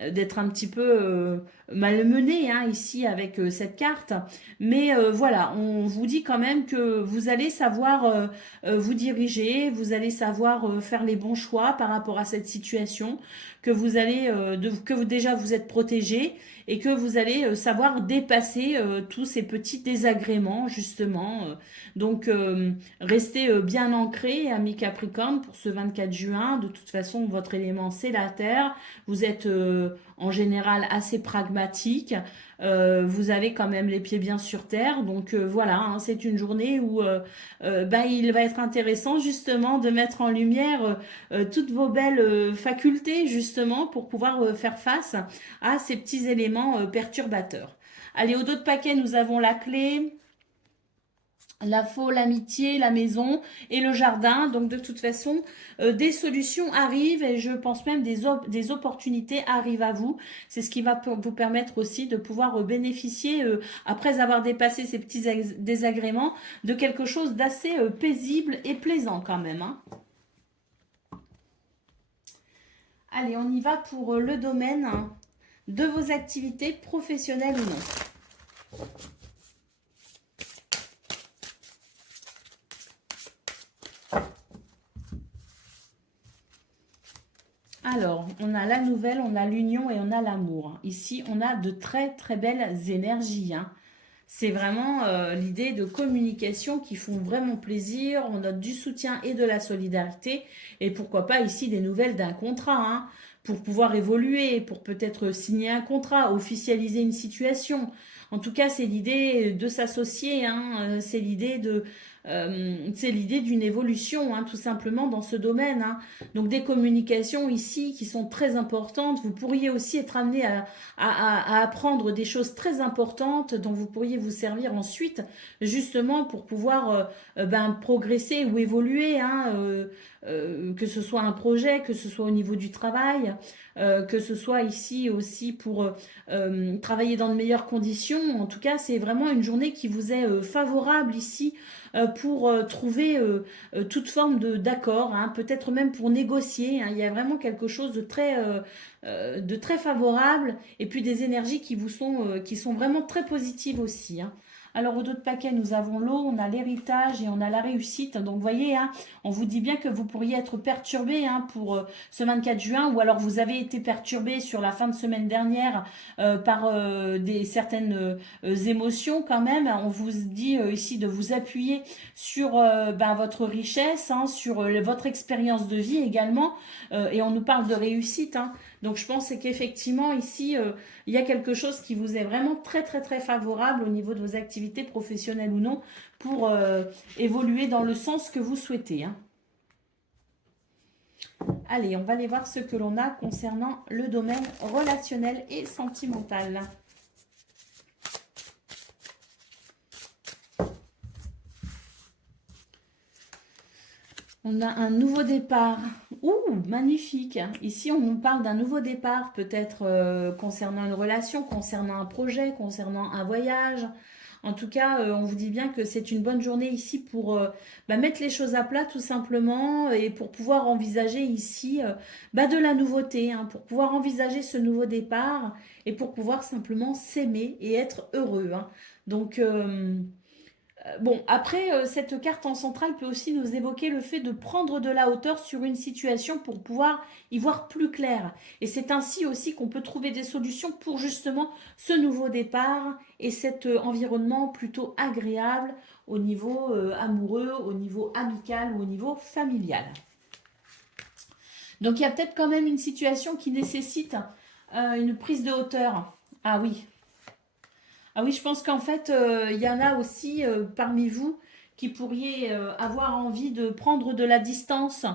d'être un petit peu malmené hein, ici avec cette carte. Mais voilà, on vous dit quand même que vous allez savoir vous diriger, vous allez savoir faire les bons choix par rapport à cette situation, que vous allez, que vous, déjà vous êtes protégé et que vous allez savoir dépasser tous ces petits désagréments justement. Donc restez bien ancré, amis Capricorne, pour ce 24 juin. De toute façon, votre élément, c'est la Terre. Vous êtes en général assez pragmatique. Vous avez quand même les pieds bien sur terre. Donc voilà, hein, c'est une journée où il va être intéressant justement de mettre en lumière toutes vos belles facultés justement pour pouvoir faire face à ces petits éléments perturbateurs. Allez, au dos de paquet, nous avons la clé, la faux, l'amitié, la maison et le jardin. Donc de toute façon, des solutions arrivent et je pense même des opportunités arrivent à vous. C'est ce qui va vous permettre aussi de pouvoir bénéficier, après avoir dépassé ces petits désagréments, de quelque chose d'assez paisible et plaisant quand même. Hein. Allez, on y va pour le domaine hein, de vos activités professionnelles ou non. Alors, on a la nouvelle, on a l'union et on a l'amour. Ici, on a de très très belles énergies. Hein. C'est vraiment l'idée de communication qui font vraiment plaisir. On a du soutien et de la solidarité. Et pourquoi pas ici des nouvelles d'un contrat, hein, pour pouvoir évoluer, pour peut-être signer un contrat, officialiser une situation. En tout cas, c'est l'idée de s'associer. Hein, c'est l'idée d'une évolution, hein, tout simplement dans ce domaine. Hein. Donc des communications ici qui sont très importantes. Vous pourriez aussi être amené à apprendre des choses très importantes dont vous pourriez vous servir ensuite, justement pour pouvoir progresser ou évoluer, hein, que ce soit un projet, que ce soit au niveau du travail, que ce soit ici aussi pour travailler dans de meilleures conditions. En tout cas, c'est vraiment une journée qui vous est favorable ici pour trouver toute forme d'accord, hein, peut-être même pour négocier. Hein. Il y a vraiment quelque chose de très favorable et puis des énergies qui sont vraiment très positives aussi. Hein. Alors au dos de paquet, nous avons l'eau, on a l'héritage et on a la réussite. Donc vous voyez, hein, on vous dit bien que vous pourriez être perturbé hein, pour ce 24 juin ou alors vous avez été perturbé sur la fin de semaine dernière par certaines émotions quand même. On vous dit ici de vous appuyer sur votre richesse, hein, sur votre expérience de vie également. Et on nous parle de réussite. Hein. Donc je pense qu'effectivement ici, il y a quelque chose qui vous est vraiment très très très favorable au niveau de vos activités professionnelles ou non pour évoluer dans le sens que vous souhaitez. Hein. Allez, on va aller voir ce que l'on a concernant le domaine relationnel et sentimental. On a un nouveau départ. Ouh, magnifique. Ici, on nous parle d'un nouveau départ, peut-être concernant une relation, concernant un projet, concernant un voyage. En tout cas, on vous dit bien que c'est une bonne journée ici pour mettre les choses à plat tout simplement et pour pouvoir envisager ici de la nouveauté, hein, pour pouvoir envisager ce nouveau départ et pour pouvoir simplement s'aimer et être heureux. Hein. Donc, bon, après, cette carte en centrale peut aussi nous évoquer le fait de prendre de la hauteur sur une situation pour pouvoir y voir plus clair. Et c'est ainsi aussi qu'on peut trouver des solutions pour justement ce nouveau départ et cet environnement plutôt agréable au niveau amoureux, au niveau amical ou au niveau familial. Donc il y a peut-être quand même une situation qui nécessite une prise de hauteur. Ah oui, ah oui, je pense qu'en fait, il y en a aussi parmi vous qui pourriez avoir envie de prendre de la distance,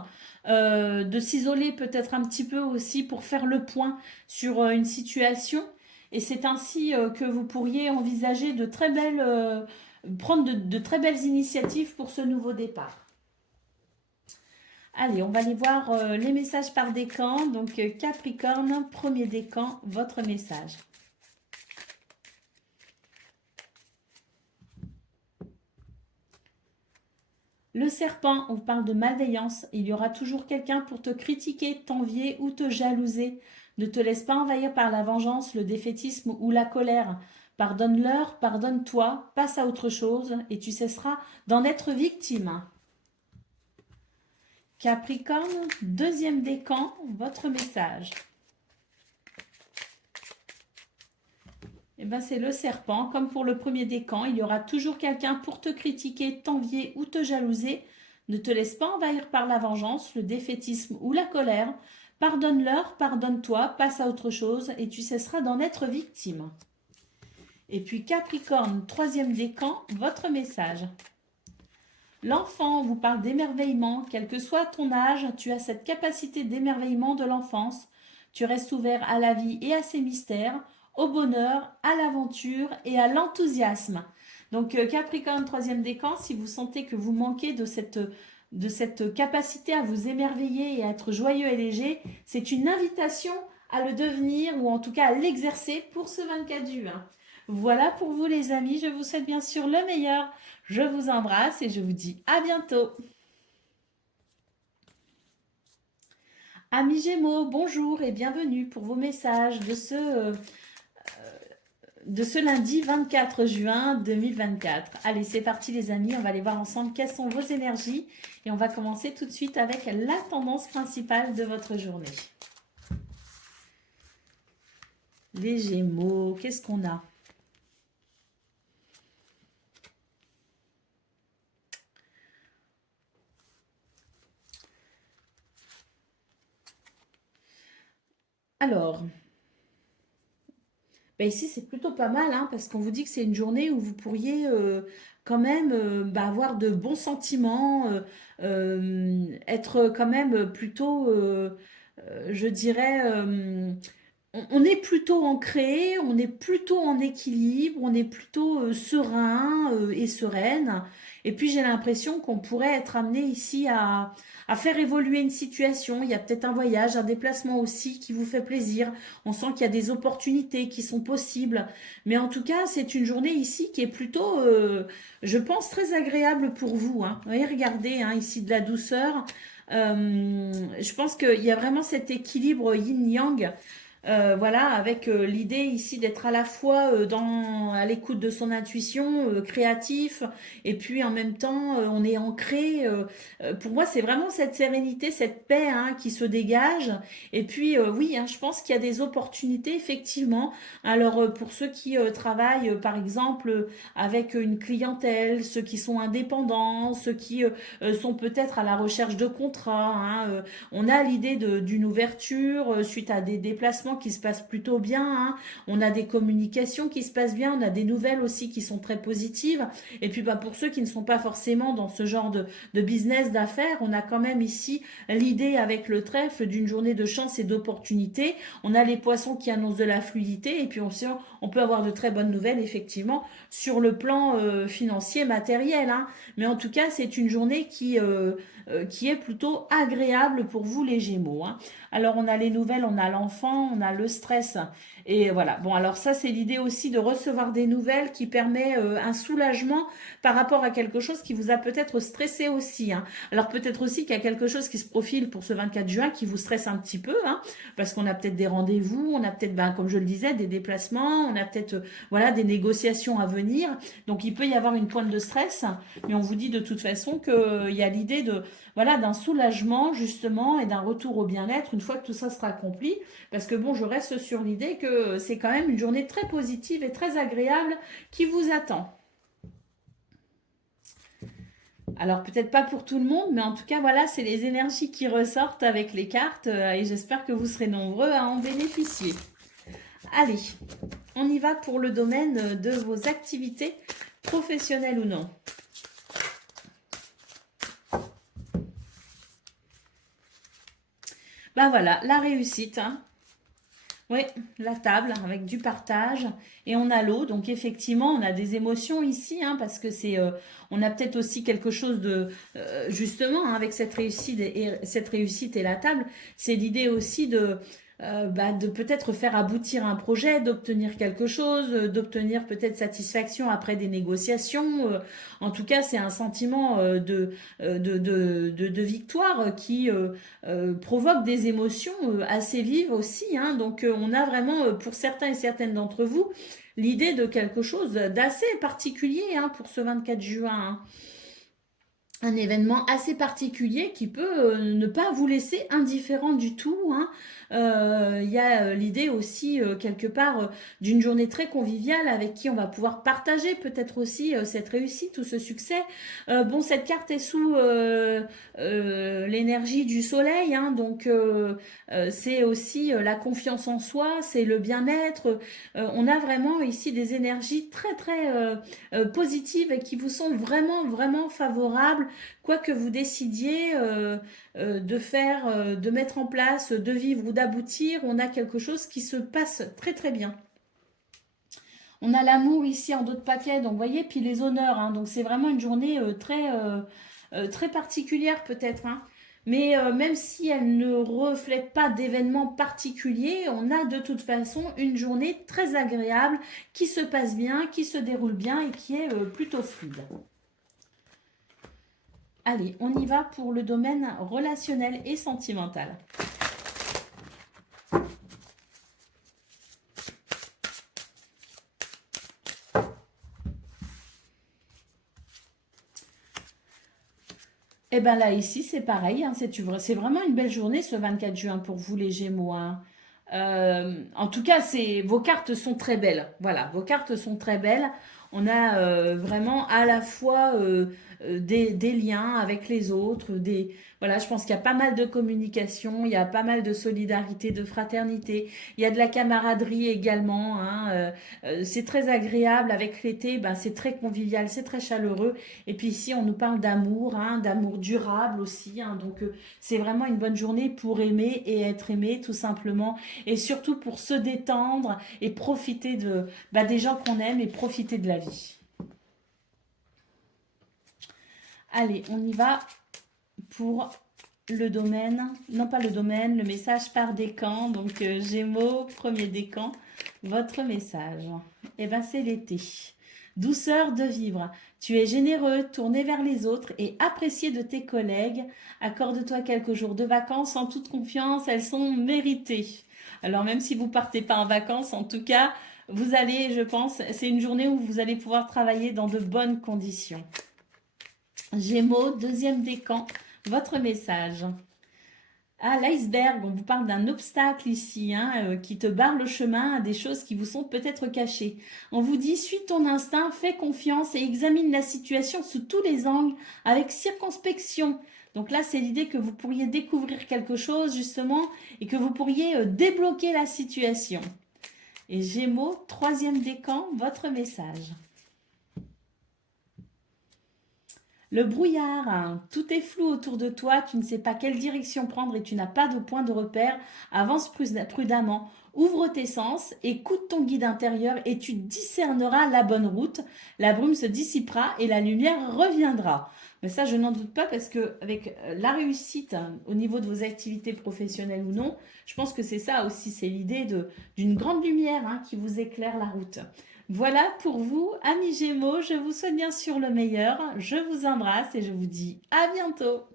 de s'isoler peut-être un petit peu aussi pour faire le point sur une situation. Et c'est ainsi que vous pourriez envisager de très belles, prendre de très belles initiatives pour ce nouveau départ. Allez, on va aller voir les messages par décan. Donc Capricorne, premier décan, votre message. Le serpent, on parle de malveillance. Il y aura toujours quelqu'un pour te critiquer, t'envier ou te jalouser. Ne te laisse pas envahir par la vengeance, le défaitisme ou la colère. Pardonne-leur, pardonne-toi, passe à autre chose et tu cesseras d'en être victime. Capricorne, deuxième décan, votre message. Eh ben, c'est le serpent. Comme pour le premier décan, il y aura toujours quelqu'un pour te critiquer, t'envier ou te jalouser. Ne te laisse pas envahir par la vengeance, le défaitisme ou la colère. Pardonne-leur, pardonne-toi, passe à autre chose et tu cesseras d'en être victime. Et puis Capricorne, troisième décan, votre message. L'enfant vous parle d'émerveillement. Quel que soit ton âge, tu as cette capacité d'émerveillement de l'enfance. Tu restes ouvert à la vie et à ses mystères, au bonheur, à l'aventure et à l'enthousiasme. Donc Capricorne, troisième décan, si vous sentez que vous manquez de cette capacité à vous émerveiller et à être joyeux et léger, c'est une invitation à le devenir ou en tout cas à l'exercer pour ce 24 juin. Voilà pour vous les amis, je vous souhaite bien sûr le meilleur. Je vous embrasse et je vous dis à bientôt. Amis Gémeaux, bonjour et bienvenue pour vos messages de ce lundi 24 juin 2024. Allez, c'est parti les amis, on va aller voir ensemble quelles sont vos énergies et on va commencer tout de suite avec la tendance principale de votre journée. Les Gémeaux, qu'est-ce qu'on a ? Alors, ben ici c'est plutôt pas mal hein, parce qu'on vous dit que c'est une journée où vous pourriez quand même avoir de bons sentiments, être quand même plutôt, je dirais, on est plutôt ancré, on est plutôt en équilibre, on est plutôt serein et sereine. Et puis j'ai l'impression qu'on pourrait être amené ici à faire évoluer une situation. Il y a peut-être un voyage, un déplacement aussi qui vous fait plaisir. On sent qu'il y a des opportunités qui sont possibles. Mais en tout cas, c'est une journée ici qui est plutôt, je pense, très agréable pour vous. Hein. Vous voyez, regardez hein, ici de la douceur. Je pense qu'il y a vraiment cet équilibre yin-yang. Voilà, avec l'idée ici d'être à la fois à l'écoute de son intuition, créatif, et puis en même temps, on est ancré. Pour moi, c'est vraiment cette sérénité, cette paix hein, qui se dégage. Et puis, oui, hein, je pense qu'il y a des opportunités, effectivement. Alors, pour ceux qui travaillent, par exemple, avec une clientèle, ceux qui sont indépendants, ceux qui sont peut-être à la recherche de contrats, hein, on a l'idée d'une ouverture suite à des déplacements qui se passent plutôt bien. Hein. On a des communications qui se passent bien. On a des nouvelles aussi qui sont très positives. Et puis pour ceux qui ne sont pas forcément dans ce genre de business, d'affaires, on a quand même ici l'idée avec le trèfle d'une journée de chance et d'opportunité. On a les poissons qui annoncent de la fluidité. Et puis on peut avoir de très bonnes nouvelles effectivement sur le plan financier, matériel. Hein. Mais en tout cas, c'est une journée qui est plutôt agréable pour vous les Gémeaux. Hein. Alors on a les nouvelles, on a l'enfant, on a le stress. Et voilà, bon alors ça c'est l'idée aussi de recevoir des nouvelles qui permet un soulagement par rapport à quelque chose qui vous a peut-être stressé aussi. Hein. Alors peut-être aussi qu'il y a quelque chose qui se profile pour ce 24 juin qui vous stresse un petit peu, hein, parce qu'on a peut-être des rendez-vous, on a peut-être, comme je le disais, des déplacements, on a peut-être voilà, des négociations à venir. Donc il peut y avoir une pointe de stress, mais on vous dit de toute façon qu'il y a l'idée voilà, d'un soulagement justement et d'un retour au bien-être une fois que tout ça sera accompli. Parce que bon, je reste sur l'idée que c'est quand même une journée très positive et très agréable qui vous attend. Alors peut-être pas pour tout le monde, mais en tout cas voilà, c'est les énergies qui ressortent avec les cartes et j'espère que vous serez nombreux à en bénéficier. Allez, on y va pour le domaine de vos activités professionnelles ou non. Ben voilà, la réussite, hein. Oui, la table avec du partage et on a l'eau. Donc effectivement, on a des émotions ici, hein, parce que on a peut-être aussi quelque chose de, justement, hein, avec cette réussite et la table, c'est l'idée aussi de peut-être faire aboutir un projet, d'obtenir quelque chose, d'obtenir peut-être satisfaction après des négociations. En tout cas, c'est un sentiment de victoire qui provoque des émotions assez vives aussi, hein. Donc on a vraiment, pour certains et certaines d'entre vous, l'idée de quelque chose d'assez particulier, hein, pour ce 24 juin, hein. Un événement assez particulier qui peut ne pas vous laisser indifférent du tout, hein. Il y a l'idée aussi, quelque part, d'une journée très conviviale avec qui on va pouvoir partager peut-être aussi cette réussite ou ce succès. Bon, cette carte est sous l'énergie du soleil, hein, donc c'est aussi la confiance en soi, c'est le bien-être. On a vraiment ici des énergies très très positives et qui vous sont vraiment vraiment favorables, quoi que vous décidiez de faire, de mettre en place, de vivre ou d'aboutir. On a quelque chose qui se passe très très bien. On a l'amour ici en dos de paquet, donc vous voyez, puis les honneurs, hein. Donc c'est vraiment une journée très particulière peut-être, hein. Mais même si elle ne reflète pas d'événements particuliers, on a de toute façon une journée très agréable qui se passe bien, qui se déroule bien et qui est plutôt fluide. Allez, on y va pour le domaine relationnel et sentimental. Et bien là, ici, c'est pareil, hein, c'est vraiment une belle journée ce 24 juin pour vous les Gémeaux, hein. En tout cas, vos cartes sont très belles. Voilà, vos cartes sont très belles. On a vraiment à la fois des liens avec les autres, voilà, je pense qu'il y a pas mal de communication, il y a pas mal de solidarité, de fraternité, il y a de la camaraderie également, hein. C'est très agréable avec l'été, ben, c'est très convivial, c'est très chaleureux. Et puis ici, on nous parle d'amour, hein, d'amour durable aussi, hein. Donc c'est vraiment une bonne journée pour aimer et être aimé, tout simplement, et surtout pour se détendre et profiter des gens qu'on aime et profiter de la vie. Allez, on y va pour le domaine, non pas le domaine, le message par décan. Donc Gémeaux, premier décan, votre message. Eh bien c'est l'été. Douceur de vivre. Tu es généreux, tourné vers les autres et apprécié de tes collègues. Accorde-toi quelques jours de vacances en toute confiance, elles sont méritées. Alors même si vous partez pas en vacances, en tout cas, vous allez, je pense, c'est une journée où vous allez pouvoir travailler dans de bonnes conditions. Gémeaux, deuxième décan, votre message. Ah, l'iceberg, on vous parle d'un obstacle ici, hein, qui te barre le chemin à des choses qui vous sont peut-être cachées. On vous dit, suis ton instinct, fais confiance et examine la situation sous tous les angles avec circonspection. Donc là, c'est l'idée que vous pourriez découvrir quelque chose, justement, et que vous pourriez débloquer la situation. Et Gémeaux, troisième décan, votre message. Le brouillard, hein, tout est flou autour de toi, tu ne sais pas quelle direction prendre et tu n'as pas de point de repère. Avance prudemment, ouvre tes sens, écoute ton guide intérieur et tu discerneras la bonne route. La brume se dissipera et la lumière reviendra. Mais ça, je n'en doute pas parce que avec la réussite, hein, au niveau de vos activités professionnelles ou non, je pense que c'est ça aussi, c'est l'idée d'une grande lumière, hein, qui vous éclaire la route. Voilà pour vous, amis Gémeaux, je vous souhaite bien sûr le meilleur, je vous embrasse et je vous dis à bientôt.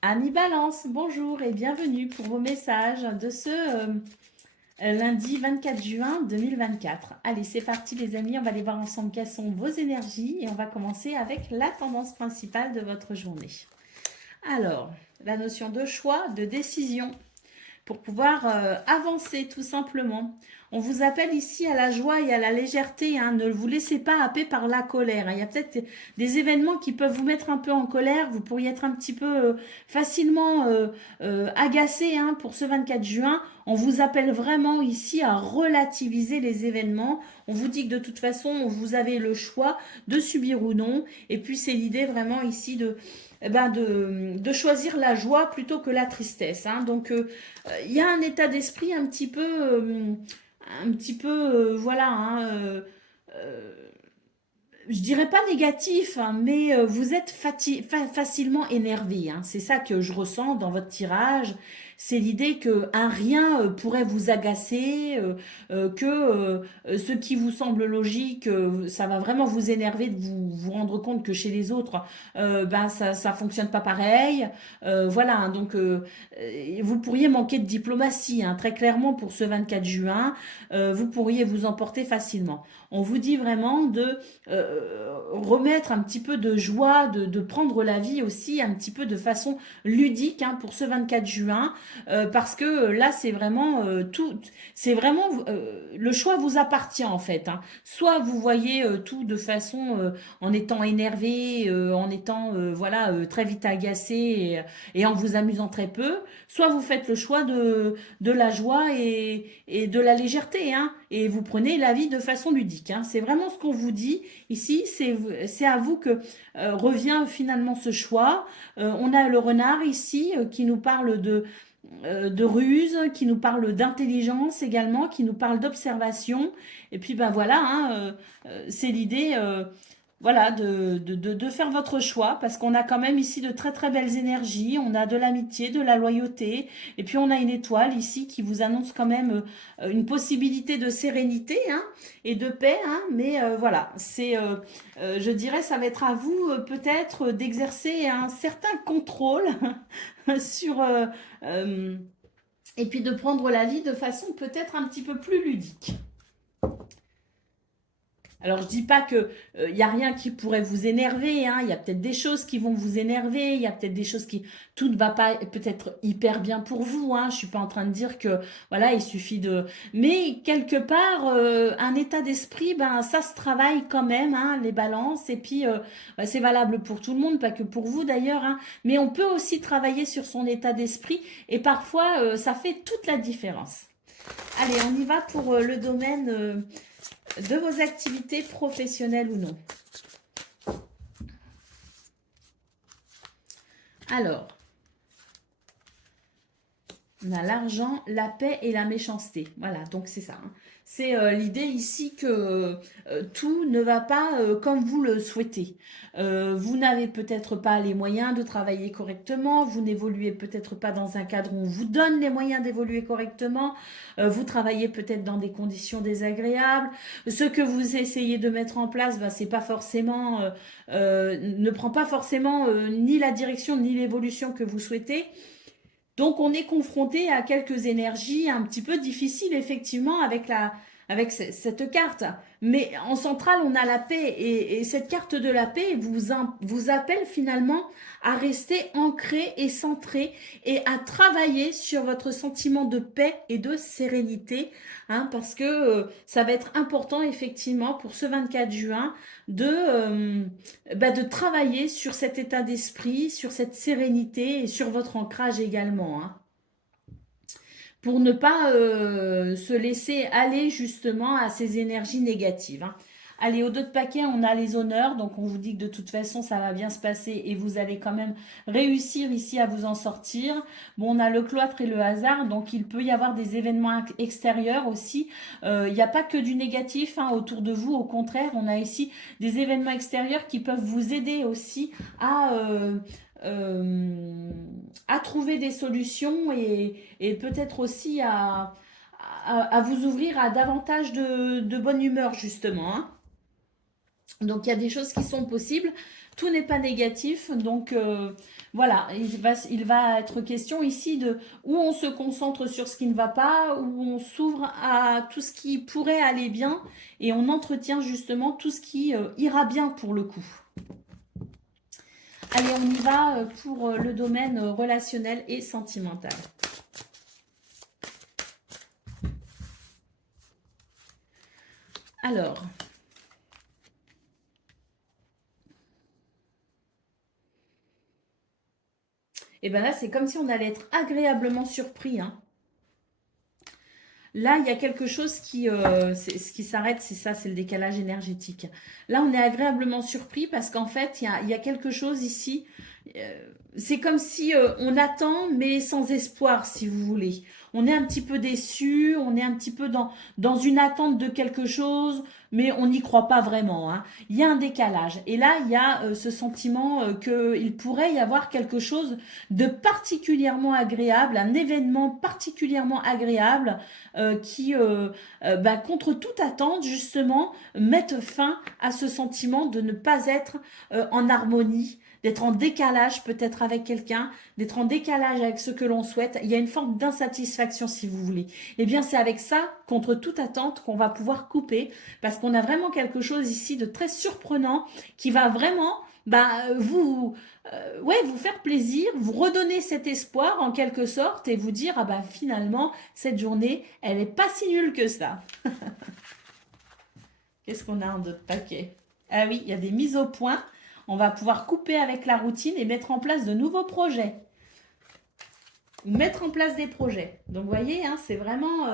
Amis Balance, bonjour et bienvenue pour vos messages de ce lundi 24 juin 2024. Allez, c'est parti les amis, on va aller voir ensemble quelles sont vos énergies et on va commencer avec la tendance principale de votre journée. Alors, la notion de choix, de décision, pour pouvoir avancer tout simplement. On vous appelle ici à la joie et à la légèreté, hein. Ne vous laissez pas happer par la colère, hein. Il y a peut-être des événements qui peuvent vous mettre un peu en colère. Vous pourriez être un petit peu facilement agacé, hein, pour ce 24 juin. On vous appelle vraiment ici à relativiser les événements. On vous dit que de toute façon, vous avez le choix de subir ou non. Et puis, c'est l'idée vraiment ici de choisir la joie plutôt que la tristesse, hein. Donc, il y a un état d'esprit un petit peu, voilà, hein, je dirais pas négatif, hein, mais vous êtes facilement énervé, hein. C'est ça que je ressens dans votre tirage. C'est l'idée que un rien pourrait vous agacer, ce qui vous semble logique, ça va vraiment vous énerver de vous rendre compte que chez les autres, ben ça fonctionne pas pareil. Voilà, hein, donc vous pourriez manquer de diplomatie, hein, très clairement pour ce 24 juin. Vous pourriez vous emporter facilement. On vous dit vraiment de remettre un petit peu de joie, de prendre la vie aussi un petit peu de façon ludique, hein, pour ce 24 juin, parce que là c'est vraiment c'est vraiment le choix vous appartient en fait, hein. Soit vous voyez tout de façon en étant énervé, en étant voilà très vite agacé et en vous amusant très peu, soit vous faites le choix de la joie et de la légèreté, hein, et vous prenez la vie de façon ludique, hein. C'est vraiment ce qu'on vous dit ici, c'est à vous que revient finalement ce choix. On a le renard ici qui nous parle de ruse, qui nous parle d'intelligence également, qui nous parle d'observation. Et puis ben voilà, hein, c'est l'idée voilà, de faire votre choix, parce qu'on a quand même ici de très très belles énergies, on a de l'amitié, de la loyauté, et puis on a une étoile ici qui vous annonce quand même une possibilité de sérénité, hein, et de paix, hein, mais voilà, je dirais, ça va être à vous peut-être d'exercer un certain contrôle sur... euh, et puis de prendre la vie de façon peut-être un petit peu plus ludique. Alors, je dis pas que y a rien qui pourrait vous énerver, hein. Il y a peut-être des choses qui vont vous énerver, il y a peut-être des choses qui tout ne va pas peut-être hyper bien pour vous, hein. Je suis pas en train de dire que voilà, il suffit de mais quelque part un état d'esprit, ben ça se travaille quand même, hein, les balances, et puis ben, c'est valable pour tout le monde, pas que pour vous d'ailleurs, hein. Mais on peut aussi travailler sur son état d'esprit et parfois ça fait toute la différence. Allez, on y va pour le domaine de vos activités professionnelles ou non. Alors, on a l'argent, la paix et la méchanceté. Voilà, donc c'est ça, hein. C'est l'idée ici que tout ne va pas comme vous le souhaitez. Vous n'avez peut-être pas les moyens de travailler correctement, vous n'évoluez peut-être pas dans un cadre où on vous donne les moyens d'évoluer correctement, vous travaillez peut-être dans des conditions désagréables. Ce que vous essayez de mettre en place, bah, c'est pas forcément, ne prend pas forcément ni la direction ni l'évolution que vous souhaitez. Donc, on est confronté à quelques énergies un petit peu difficiles, effectivement, avec cette carte. Mais en centrale, on a la paix. Et cette carte de la paix vous appelle finalement à rester ancré et centré et à travailler sur votre sentiment de paix et de sérénité, hein, parce que ça va être important, effectivement, pour ce 24 juin, de travailler sur cet état d'esprit, sur cette sérénité et sur votre ancrage également, hein, pour ne pas se laisser aller justement à ces énergies négatives, hein. Allez, au dos de paquet, on a les honneurs, donc on vous dit que de toute façon, ça va bien se passer et vous allez quand même réussir ici à vous en sortir. Bon, on a le cloître et le hasard, donc il peut y avoir des événements extérieurs aussi. Il n'y a pas que du négatif, hein, autour de vous, au contraire, on a ici des événements extérieurs qui peuvent vous aider aussi à... euh, à trouver des solutions et peut-être aussi à vous ouvrir à davantage de bonne humeur justement, hein. Donc il y a des choses qui sont possibles, tout n'est pas négatif, donc voilà, il va être question ici de où on se concentre sur ce qui ne va pas, où on s'ouvre à tout ce qui pourrait aller bien et on entretient justement tout ce qui ira bien pour le coup. Allez, on y va pour le domaine relationnel et sentimental. Alors, et bien là, c'est comme si on allait être agréablement surpris, hein. Là, il y a quelque chose ce qui s'arrête, c'est ça, c'est le décalage énergétique. Là, on est agréablement surpris parce qu'en fait, il y a quelque chose ici c'est comme si on attend, mais sans espoir, si vous voulez. On est un petit peu déçu, on est un petit peu dans une attente de quelque chose, mais on n'y croit pas vraiment, hein. Il y a un décalage. Et là, il y a ce sentiment qu'il pourrait y avoir quelque chose de particulièrement agréable, un événement particulièrement agréable contre toute attente, justement, mette fin à ce sentiment de ne pas être en harmonie, d'être en décalage peut-être avec quelqu'un, d'être en décalage avec ce que l'on souhaite. Il y a une forme d'insatisfaction, si vous voulez. Eh bien, c'est avec ça, contre toute attente, qu'on va pouvoir couper, parce qu'on a vraiment quelque chose ici de très surprenant qui va vraiment vous faire plaisir, vous redonner cet espoir en quelque sorte et vous dire, ah bah finalement, cette journée, elle n'est pas si nulle que ça. Qu'est-ce qu'on a en d'autres paquets? Ah oui, il y a des mises au point. On va pouvoir couper avec la routine et mettre en place de nouveaux projets. Mettre en place des projets. Donc, vous voyez, hein, c'est vraiment...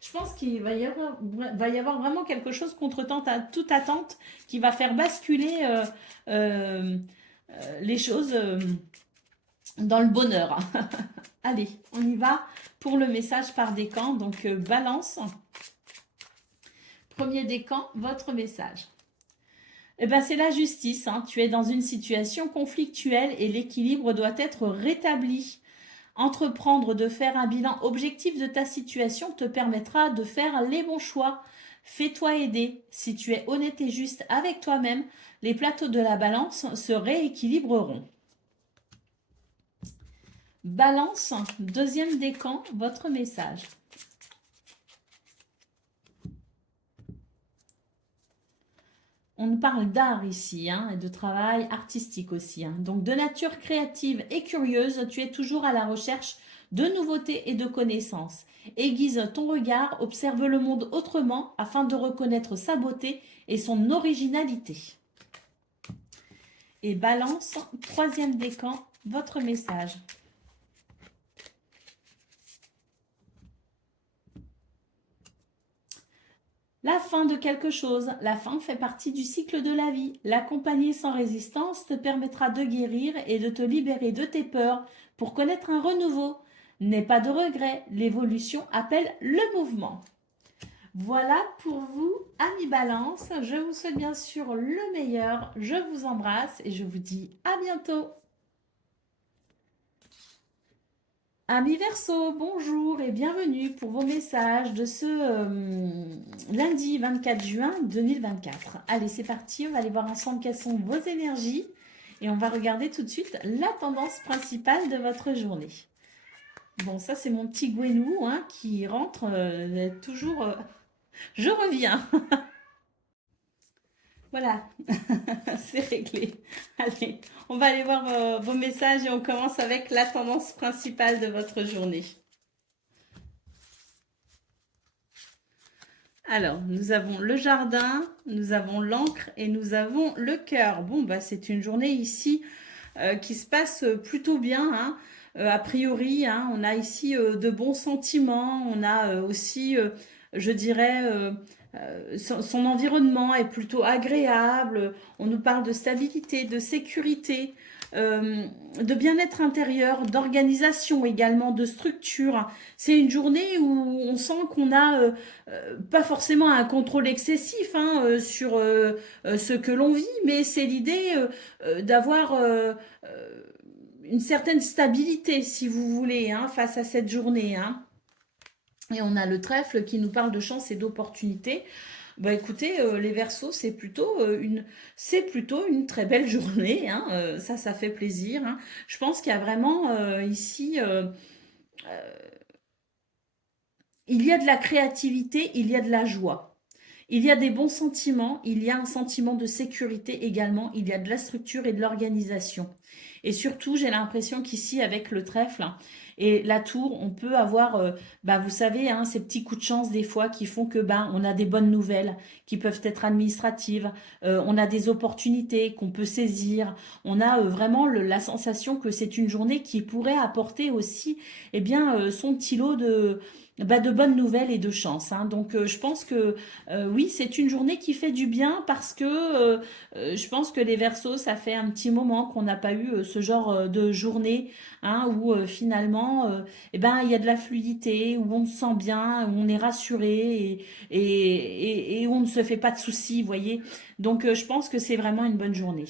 je pense qu'il va y avoir vraiment quelque chose contre toute attente qui va faire basculer les choses dans le bonheur. Allez, on y va pour le message par décan. Donc, balance. Premier décan, votre message. Eh ben, c'est la justice, hein. Tu es dans une situation conflictuelle et l'équilibre doit être rétabli. Entreprendre de faire un bilan objectif de ta situation te permettra de faire les bons choix. Fais-toi aider. Si tu es honnête et juste avec toi-même, les plateaux de la balance se rééquilibreront. Balance, deuxième décan, votre message. On nous parle d'art ici, hein, et de travail artistique aussi, hein. Donc, de nature créative et curieuse, tu es toujours à la recherche de nouveautés et de connaissances. Aiguise ton regard, observe le monde autrement afin de reconnaître sa beauté et son originalité. Et balance, troisième décan, votre message. La fin de quelque chose, la fin fait partie du cycle de la vie. L'accompagner sans résistance te permettra de guérir et de te libérer de tes peurs pour connaître un renouveau. N'aie pas de regrets, l'évolution appelle le mouvement. Voilà pour vous, amis Balance. Je vous souhaite bien sûr le meilleur. Je vous embrasse et je vous dis à bientôt. Amis Verseau, bonjour et bienvenue pour vos messages de ce lundi 24 juin 2024. Allez, c'est parti, on va aller voir ensemble quelles sont vos énergies et on va regarder tout de suite la tendance principale de votre journée. Bon, ça c'est mon petit Gwenou hein, qui rentre toujours... je reviens. Voilà, c'est réglé. Allez, on va aller voir vos messages et on commence avec la tendance principale de votre journée. Alors, nous avons le jardin, nous avons l'encre et nous avons le cœur. Bon, bah, c'est une journée ici qui se passe plutôt bien, hein. A priori, hein, on a ici de bons sentiments, on a aussi, je dirais, son environnement est plutôt agréable, on nous parle de stabilité, de sécurité, de bien-être intérieur, d'organisation également, de structure. C'est une journée où on sent qu'on a pas forcément un contrôle excessif hein, sur ce que l'on vit, mais c'est l'idée d'avoir une certaine stabilité, si vous voulez, hein, face à cette journée, hein. Et on a le trèfle qui nous parle de chance et d'opportunité. Bah écoutez, les Verseaux, c'est plutôt une très belle journée, hein. Ça fait plaisir, hein. Je pense qu'il y a vraiment ici, il y a de la créativité, il y a de la joie. Il y a des bons sentiments, il y a un sentiment de sécurité également, il y a de la structure et de l'organisation. Et surtout, j'ai l'impression qu'ici, avec le trèfle et la tour, on peut avoir, vous savez, hein, ces petits coups de chance des fois qui font que on a des bonnes nouvelles qui peuvent être administratives, on a des opportunités qu'on peut saisir, on a vraiment la sensation que c'est une journée qui pourrait apporter aussi, eh bien, son petit lot bah, de bonnes nouvelles et de chance, hein. Donc, je pense que oui, c'est une journée qui fait du bien parce que je pense que les Verseaux, ça fait un petit moment qu'on n'a pas eu ce genre de journée, hein, où finalement, eh ben, il y a de la fluidité, où on se sent bien, où on est rassuré et où on ne se fait pas de soucis, vous voyez. Donc, je pense que c'est vraiment une bonne journée.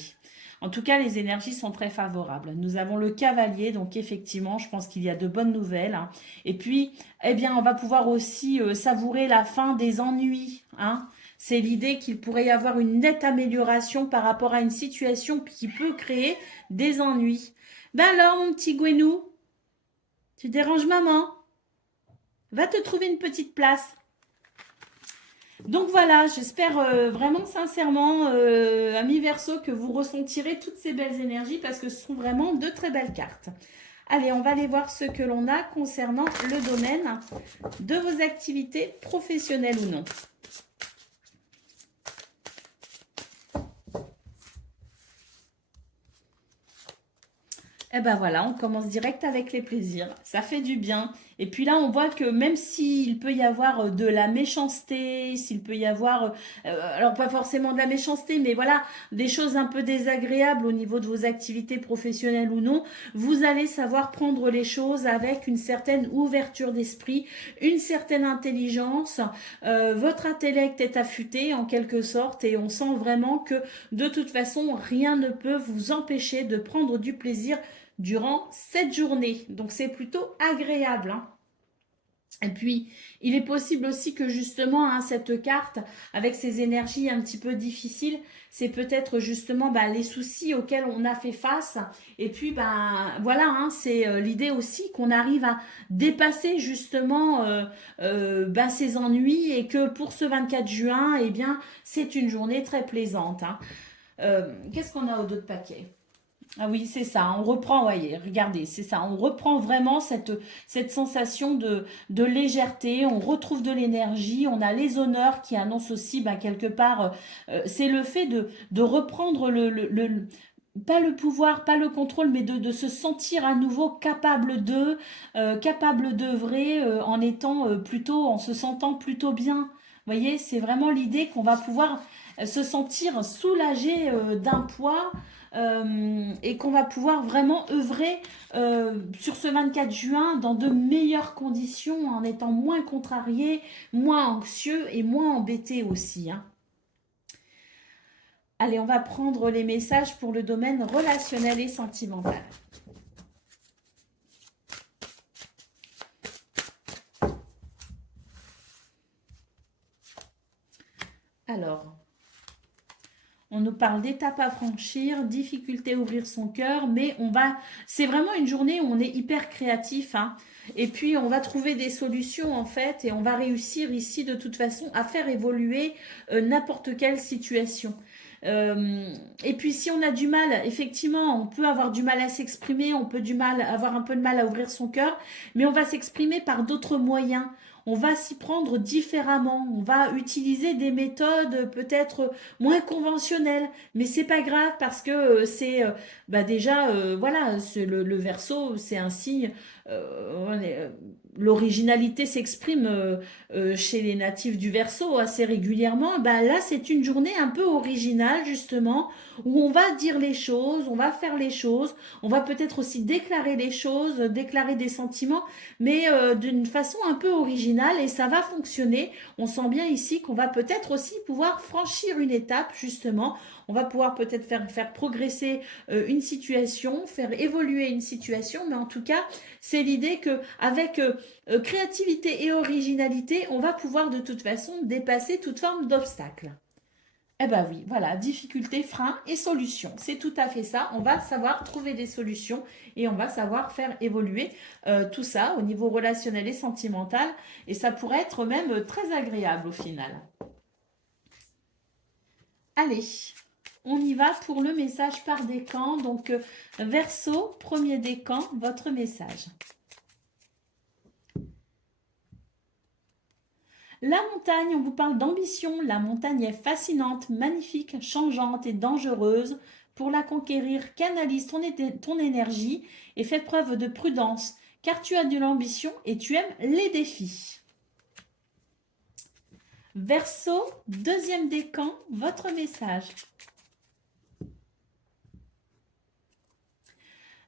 En tout cas, les énergies sont très favorables. Nous avons le cavalier, donc effectivement, je pense qu'il y a de bonnes nouvelles, hein. Et puis, eh bien, on va pouvoir aussi savourer la fin des ennuis, hein. C'est l'idée qu'il pourrait y avoir une nette amélioration par rapport à une situation qui peut créer des ennuis. Ben alors, mon petit Gwenou, tu déranges maman? Va te trouver une petite place. Donc voilà, j'espère vraiment sincèrement, amis Verseau, que vous ressentirez toutes ces belles énergies parce que ce sont vraiment de très belles cartes. Allez, on va aller voir ce que l'on a concernant le domaine de vos activités professionnelles ou non. Eh ben voilà, on commence direct avec les plaisirs. Ça fait du bien. Et puis là, on voit que même s'il peut y avoir de la méchanceté, s'il peut y avoir, alors pas forcément de la méchanceté, mais voilà, des choses un peu désagréables au niveau de vos activités professionnelles ou non, vous allez savoir prendre les choses avec une certaine ouverture d'esprit, une certaine intelligence. Votre intellect est affûté en quelque sorte et on sent vraiment que de toute façon, rien ne peut vous empêcher de prendre du plaisir durant cette journée. Donc c'est plutôt agréable, hein. Et puis, il est possible aussi que justement, hein, cette carte, avec ces énergies un petit peu difficiles, c'est peut-être justement bah, les soucis auxquels on a fait face. Et puis, bah, voilà, hein, c'est l'idée aussi qu'on arrive à dépasser justement bah, ces ennuis et que pour ce 24 juin, eh bien, c'est une journée très plaisante, hein. Qu'est-ce qu'on a au dos de paquet? Ah oui, c'est ça, on reprend, voyez, regardez, c'est ça, on reprend vraiment cette sensation de légèreté, on retrouve de l'énergie, on a les honneurs qui annoncent aussi, ben, quelque part, c'est le fait de reprendre pas le pouvoir, pas le contrôle, mais de se sentir à nouveau capable d'œuvrer en étant plutôt, en se sentant plutôt bien. Vous voyez, c'est vraiment l'idée qu'on va pouvoir se sentir soulagé d'un poids et qu'on va pouvoir vraiment œuvrer sur ce 24 juin dans de meilleures conditions en étant moins contrarié, moins anxieux et moins embêté aussi, hein. Allez, on va prendre les messages pour le domaine relationnel et sentimental. Alors, on nous parle d'étapes à franchir, difficulté à ouvrir son cœur, mais c'est vraiment une journée où on est hyper créatif, hein. Et puis on va trouver des solutions en fait, et on va réussir ici de toute façon à faire évoluer n'importe quelle situation. Et puis si on a du mal, effectivement, on peut avoir du mal à s'exprimer, on peut avoir un peu de mal à ouvrir son cœur, mais on va s'exprimer par d'autres moyens. On va s'y prendre différemment. On va utiliser des méthodes peut-être moins conventionnelles, mais c'est pas grave parce que c'est bah déjà voilà, c'est le Verseau, c'est un signe. L'originalité s'exprime chez les natifs du Verseau assez régulièrement. Bah là, c'est une journée un peu originale justement où on va dire les choses, on va faire les choses, on va peut-être aussi déclarer les choses, déclarer des sentiments, mais d'une façon un peu originale et ça va fonctionner. On sent bien ici qu'on va peut-être aussi pouvoir franchir une étape justement. On va pouvoir peut-être faire progresser une situation, faire évoluer une situation, mais en tout cas, c'est l'idée que avec créativité et originalité, on va pouvoir de toute façon dépasser toute forme d'obstacle. Eh ben oui, voilà, difficulté, frein et solution. C'est tout à fait ça. On va savoir trouver des solutions et on va savoir faire évoluer tout ça au niveau relationnel et sentimental. Et ça pourrait être même très agréable au final. Allez, on y va pour le message par décan. Donc, Verseau, premier décan, votre message. La montagne, on vous parle d'ambition. La montagne est fascinante, magnifique, changeante et dangereuse. Pour la conquérir, canalise ton énergie et fais preuve de prudence, car tu as de l'ambition et tu aimes les défis. Verseau, deuxième décan, votre message.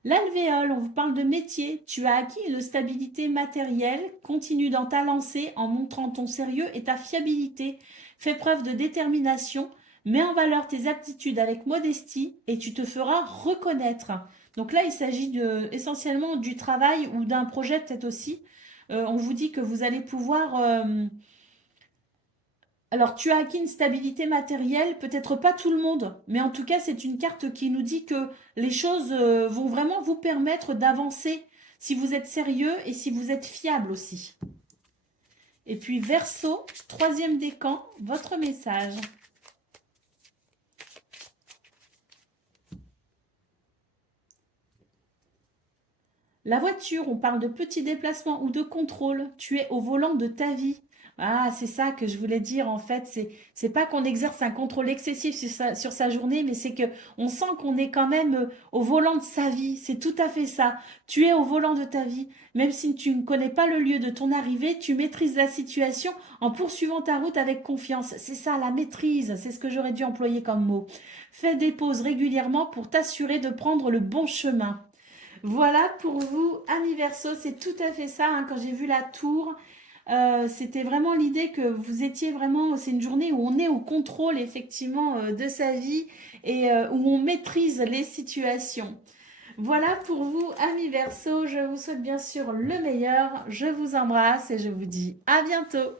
L'alvéole, on vous parle de métier. Tu as acquis une stabilité matérielle. Continue dans ta lancée en montrant ton sérieux et ta fiabilité. Fais preuve de détermination. Mets en valeur tes aptitudes avec modestie et tu te feras reconnaître. Donc là, il s'agit essentiellement du travail ou d'un projet peut-être aussi. On vous dit que vous allez pouvoir... alors, tu as acquis une stabilité matérielle, peut-être pas tout le monde, mais en tout cas, c'est une carte qui nous dit que les choses vont vraiment vous permettre d'avancer si vous êtes sérieux et si vous êtes fiable aussi. Et puis, Verseau, troisième décan, votre message. La voiture, on parle de petits déplacements ou de contrôle. Tu es au volant de ta vie. Ah, c'est ça que je voulais dire en fait. C'est pas qu'on exerce un contrôle excessif sur sa journée, mais c'est que on sent qu'on est quand même au volant de sa vie. C'est tout à fait ça. Tu es au volant de ta vie. Même si tu ne connais pas le lieu de ton arrivée, tu maîtrises la situation en poursuivant ta route avec confiance. C'est ça, la maîtrise. C'est ce que j'aurais dû employer comme mot. Fais des pauses régulièrement pour t'assurer de prendre le bon chemin. Voilà pour vous, amis Verseau, c'est tout à fait ça. Hein, quand j'ai vu la tour, c'était vraiment l'idée que vous étiez vraiment, c'est une journée où on est au contrôle effectivement de sa vie et où on maîtrise les situations. Voilà pour vous, amis Verseau, je vous souhaite bien sûr le meilleur. Je vous embrasse et je vous dis à bientôt.